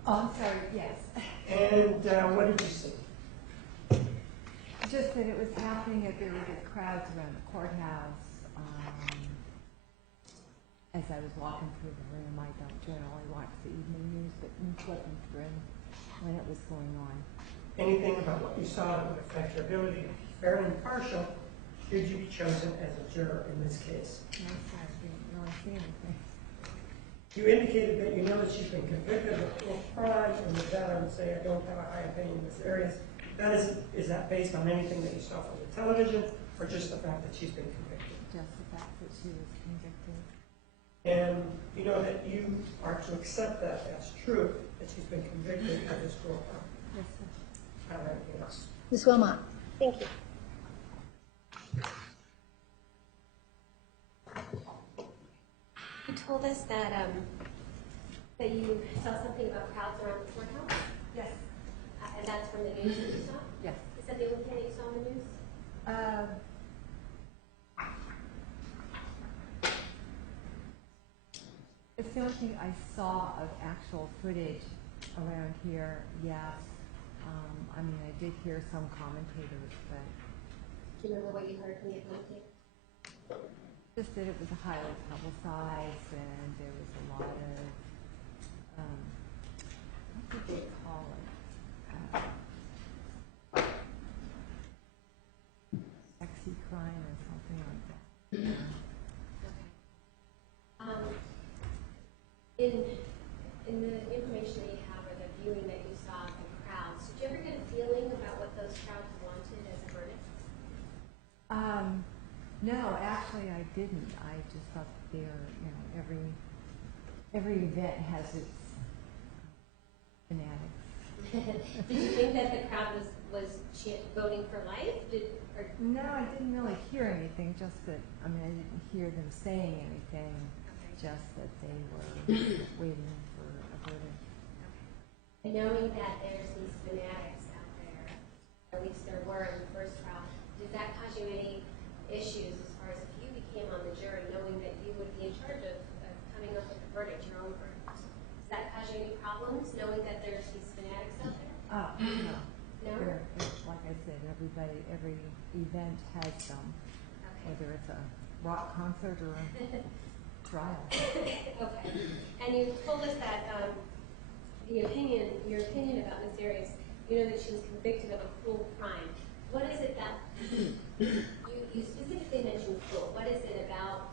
Oh, I'm sorry, yes. And what did you see? Just that it was happening, that there were big crowds around the courthouse. As I was walking through the room, I don't generally watch the evening news, but in flipping through when it was going on. Anything about what you saw that would affect your ability to be fair and impartial should you be chosen as a juror in this case? No, sorry, I didn't really see anything. You indicated that you know that she's been convicted of a full crime, and with that I would say I don't have a high opinion in this area. Is that based on anything that you saw from the television, or just the fact that she's been convicted? Just the fact that she was convicted. And you know that you are to accept that as true, that she's been convicted of this cruel crime? Yes, sir. Anything else? Ms. Wilmot. Thank you. You told us that that you saw something about crowds around the courthouse? Yes. And that's from the news that you saw? Yes. Is that the only thing that you saw in the news? It's the only thing I saw of actual footage around here, yes. I mean, I did hear some commentators, but... Do you remember what you heard from the commentators? Just that it was highly publicized, and there was a lot of, what did they call it? Sexy crime or something like that. In the information that you have, or the viewing that you saw of the crowds, did you ever get a feeling about what those crowds wanted as a verdict? No, actually I didn't. I just thought that they're, every event has its fanatics. Did you think that the crowd was voting for life? No, I didn't really hear anything, just that, I didn't hear them saying anything, just that they were waiting for a verdict. And knowing that there's these fanatics out there, or at least there were in the first trial, did that cause you any issues as far as if you became on the jury, knowing that you would be in charge of coming up with a verdict, your own verdict? Does that cause you any problems, knowing that there's these fanatics out there? No. No? Like I said, every event has some, whether it's a rock concert or a trial. Okay. And you told us that your opinion about Ms. Arias, you know that she was convicted of a cruel crime. What is it that you specifically mentioned cruel? What is it about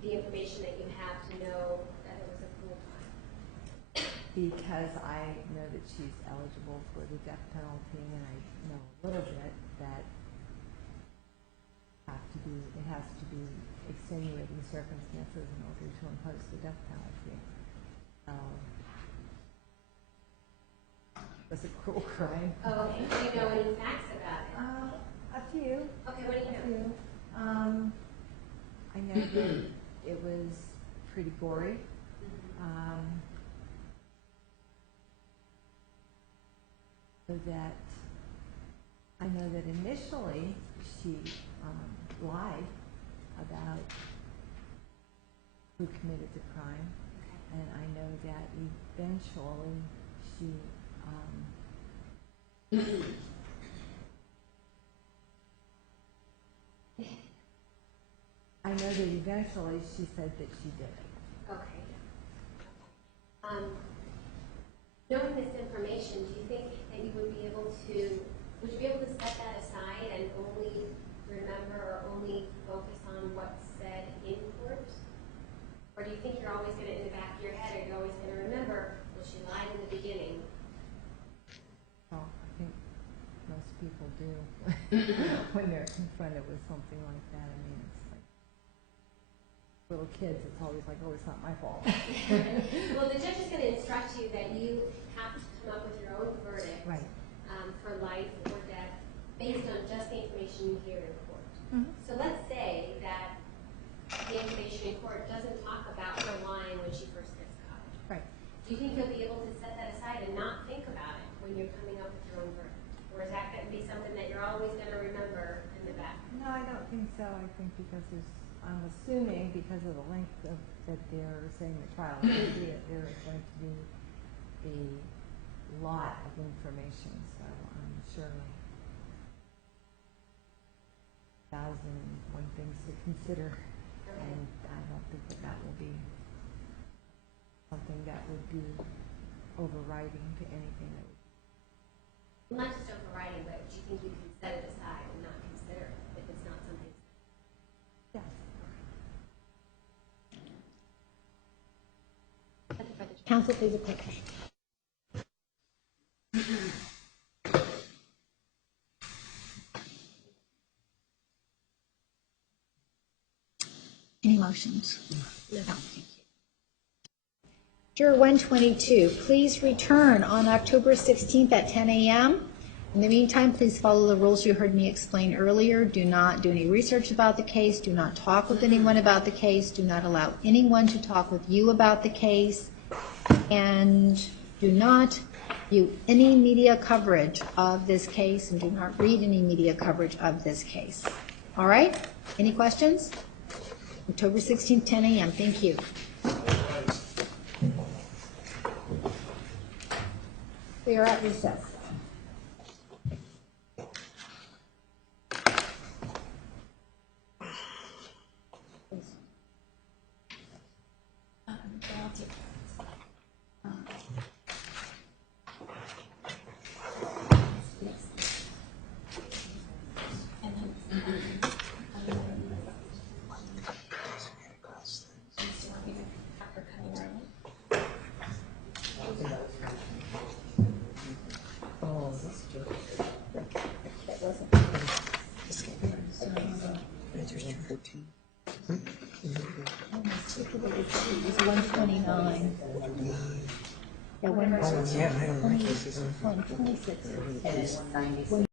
the information that you have to know that it was a cruel crime? Because I know that she's eligible for the death penalty, and I know a little bit that it has to be extenuating circumstances in order to impose the death penalty. It was a cruel crime. Oh, okay. Do you know any facts about it? up to you. Okay, what do you know? I know that it was pretty gory. So that I know that initially she lied about who committed the crime, and I know that eventually she I know that eventually she said that she did it. Okay. Knowing this information, do you think that you would be able to set that aside and only remember or only focus on what's said in court? Or do you think you're always going to, in the back of your head, are you always going to remember, well, she lied in the beginning? Well, I think most people do when they're confronted with something like that. I mean, it's like little kids, it's always like, oh, it's not my fault. Well, the judge is going to instruct you that you have to come up with your own verdict for life or death based on just the information you hear in court. So let's say that the information in court doesn't talk about her lying when she first gets caught. Right. Do you think you'll be able to set that aside and not think about it when you're coming up with your own verdict? Or is that going to be something that you're always going to remember in the back? No, I don't think so. I think because I'm assuming because of the length of that they're saying the trial is going to be, there is going to be a lot of information. So I'm sure 1,001 things to consider, and I don't think that will be something that would be overriding to anything that would. Well, not just overriding, but do you think you can set it aside and not consider it if it's not something? Yes. Counsel, please, a quick. Any motions? No. Thank you. Juror 122, please return on October 16th at 10 a.m. In the meantime, please follow the rules you heard me explain earlier. Do not do any research about the case. Do not talk with anyone about the case. Do not allow anyone to talk with you about the case. And do not view any media coverage of this case, and do not read any media coverage of this case. All right? Any questions? October 16th, 10 a.m. Thank you. We are at recess. It's 129. Yeah, 126. 126.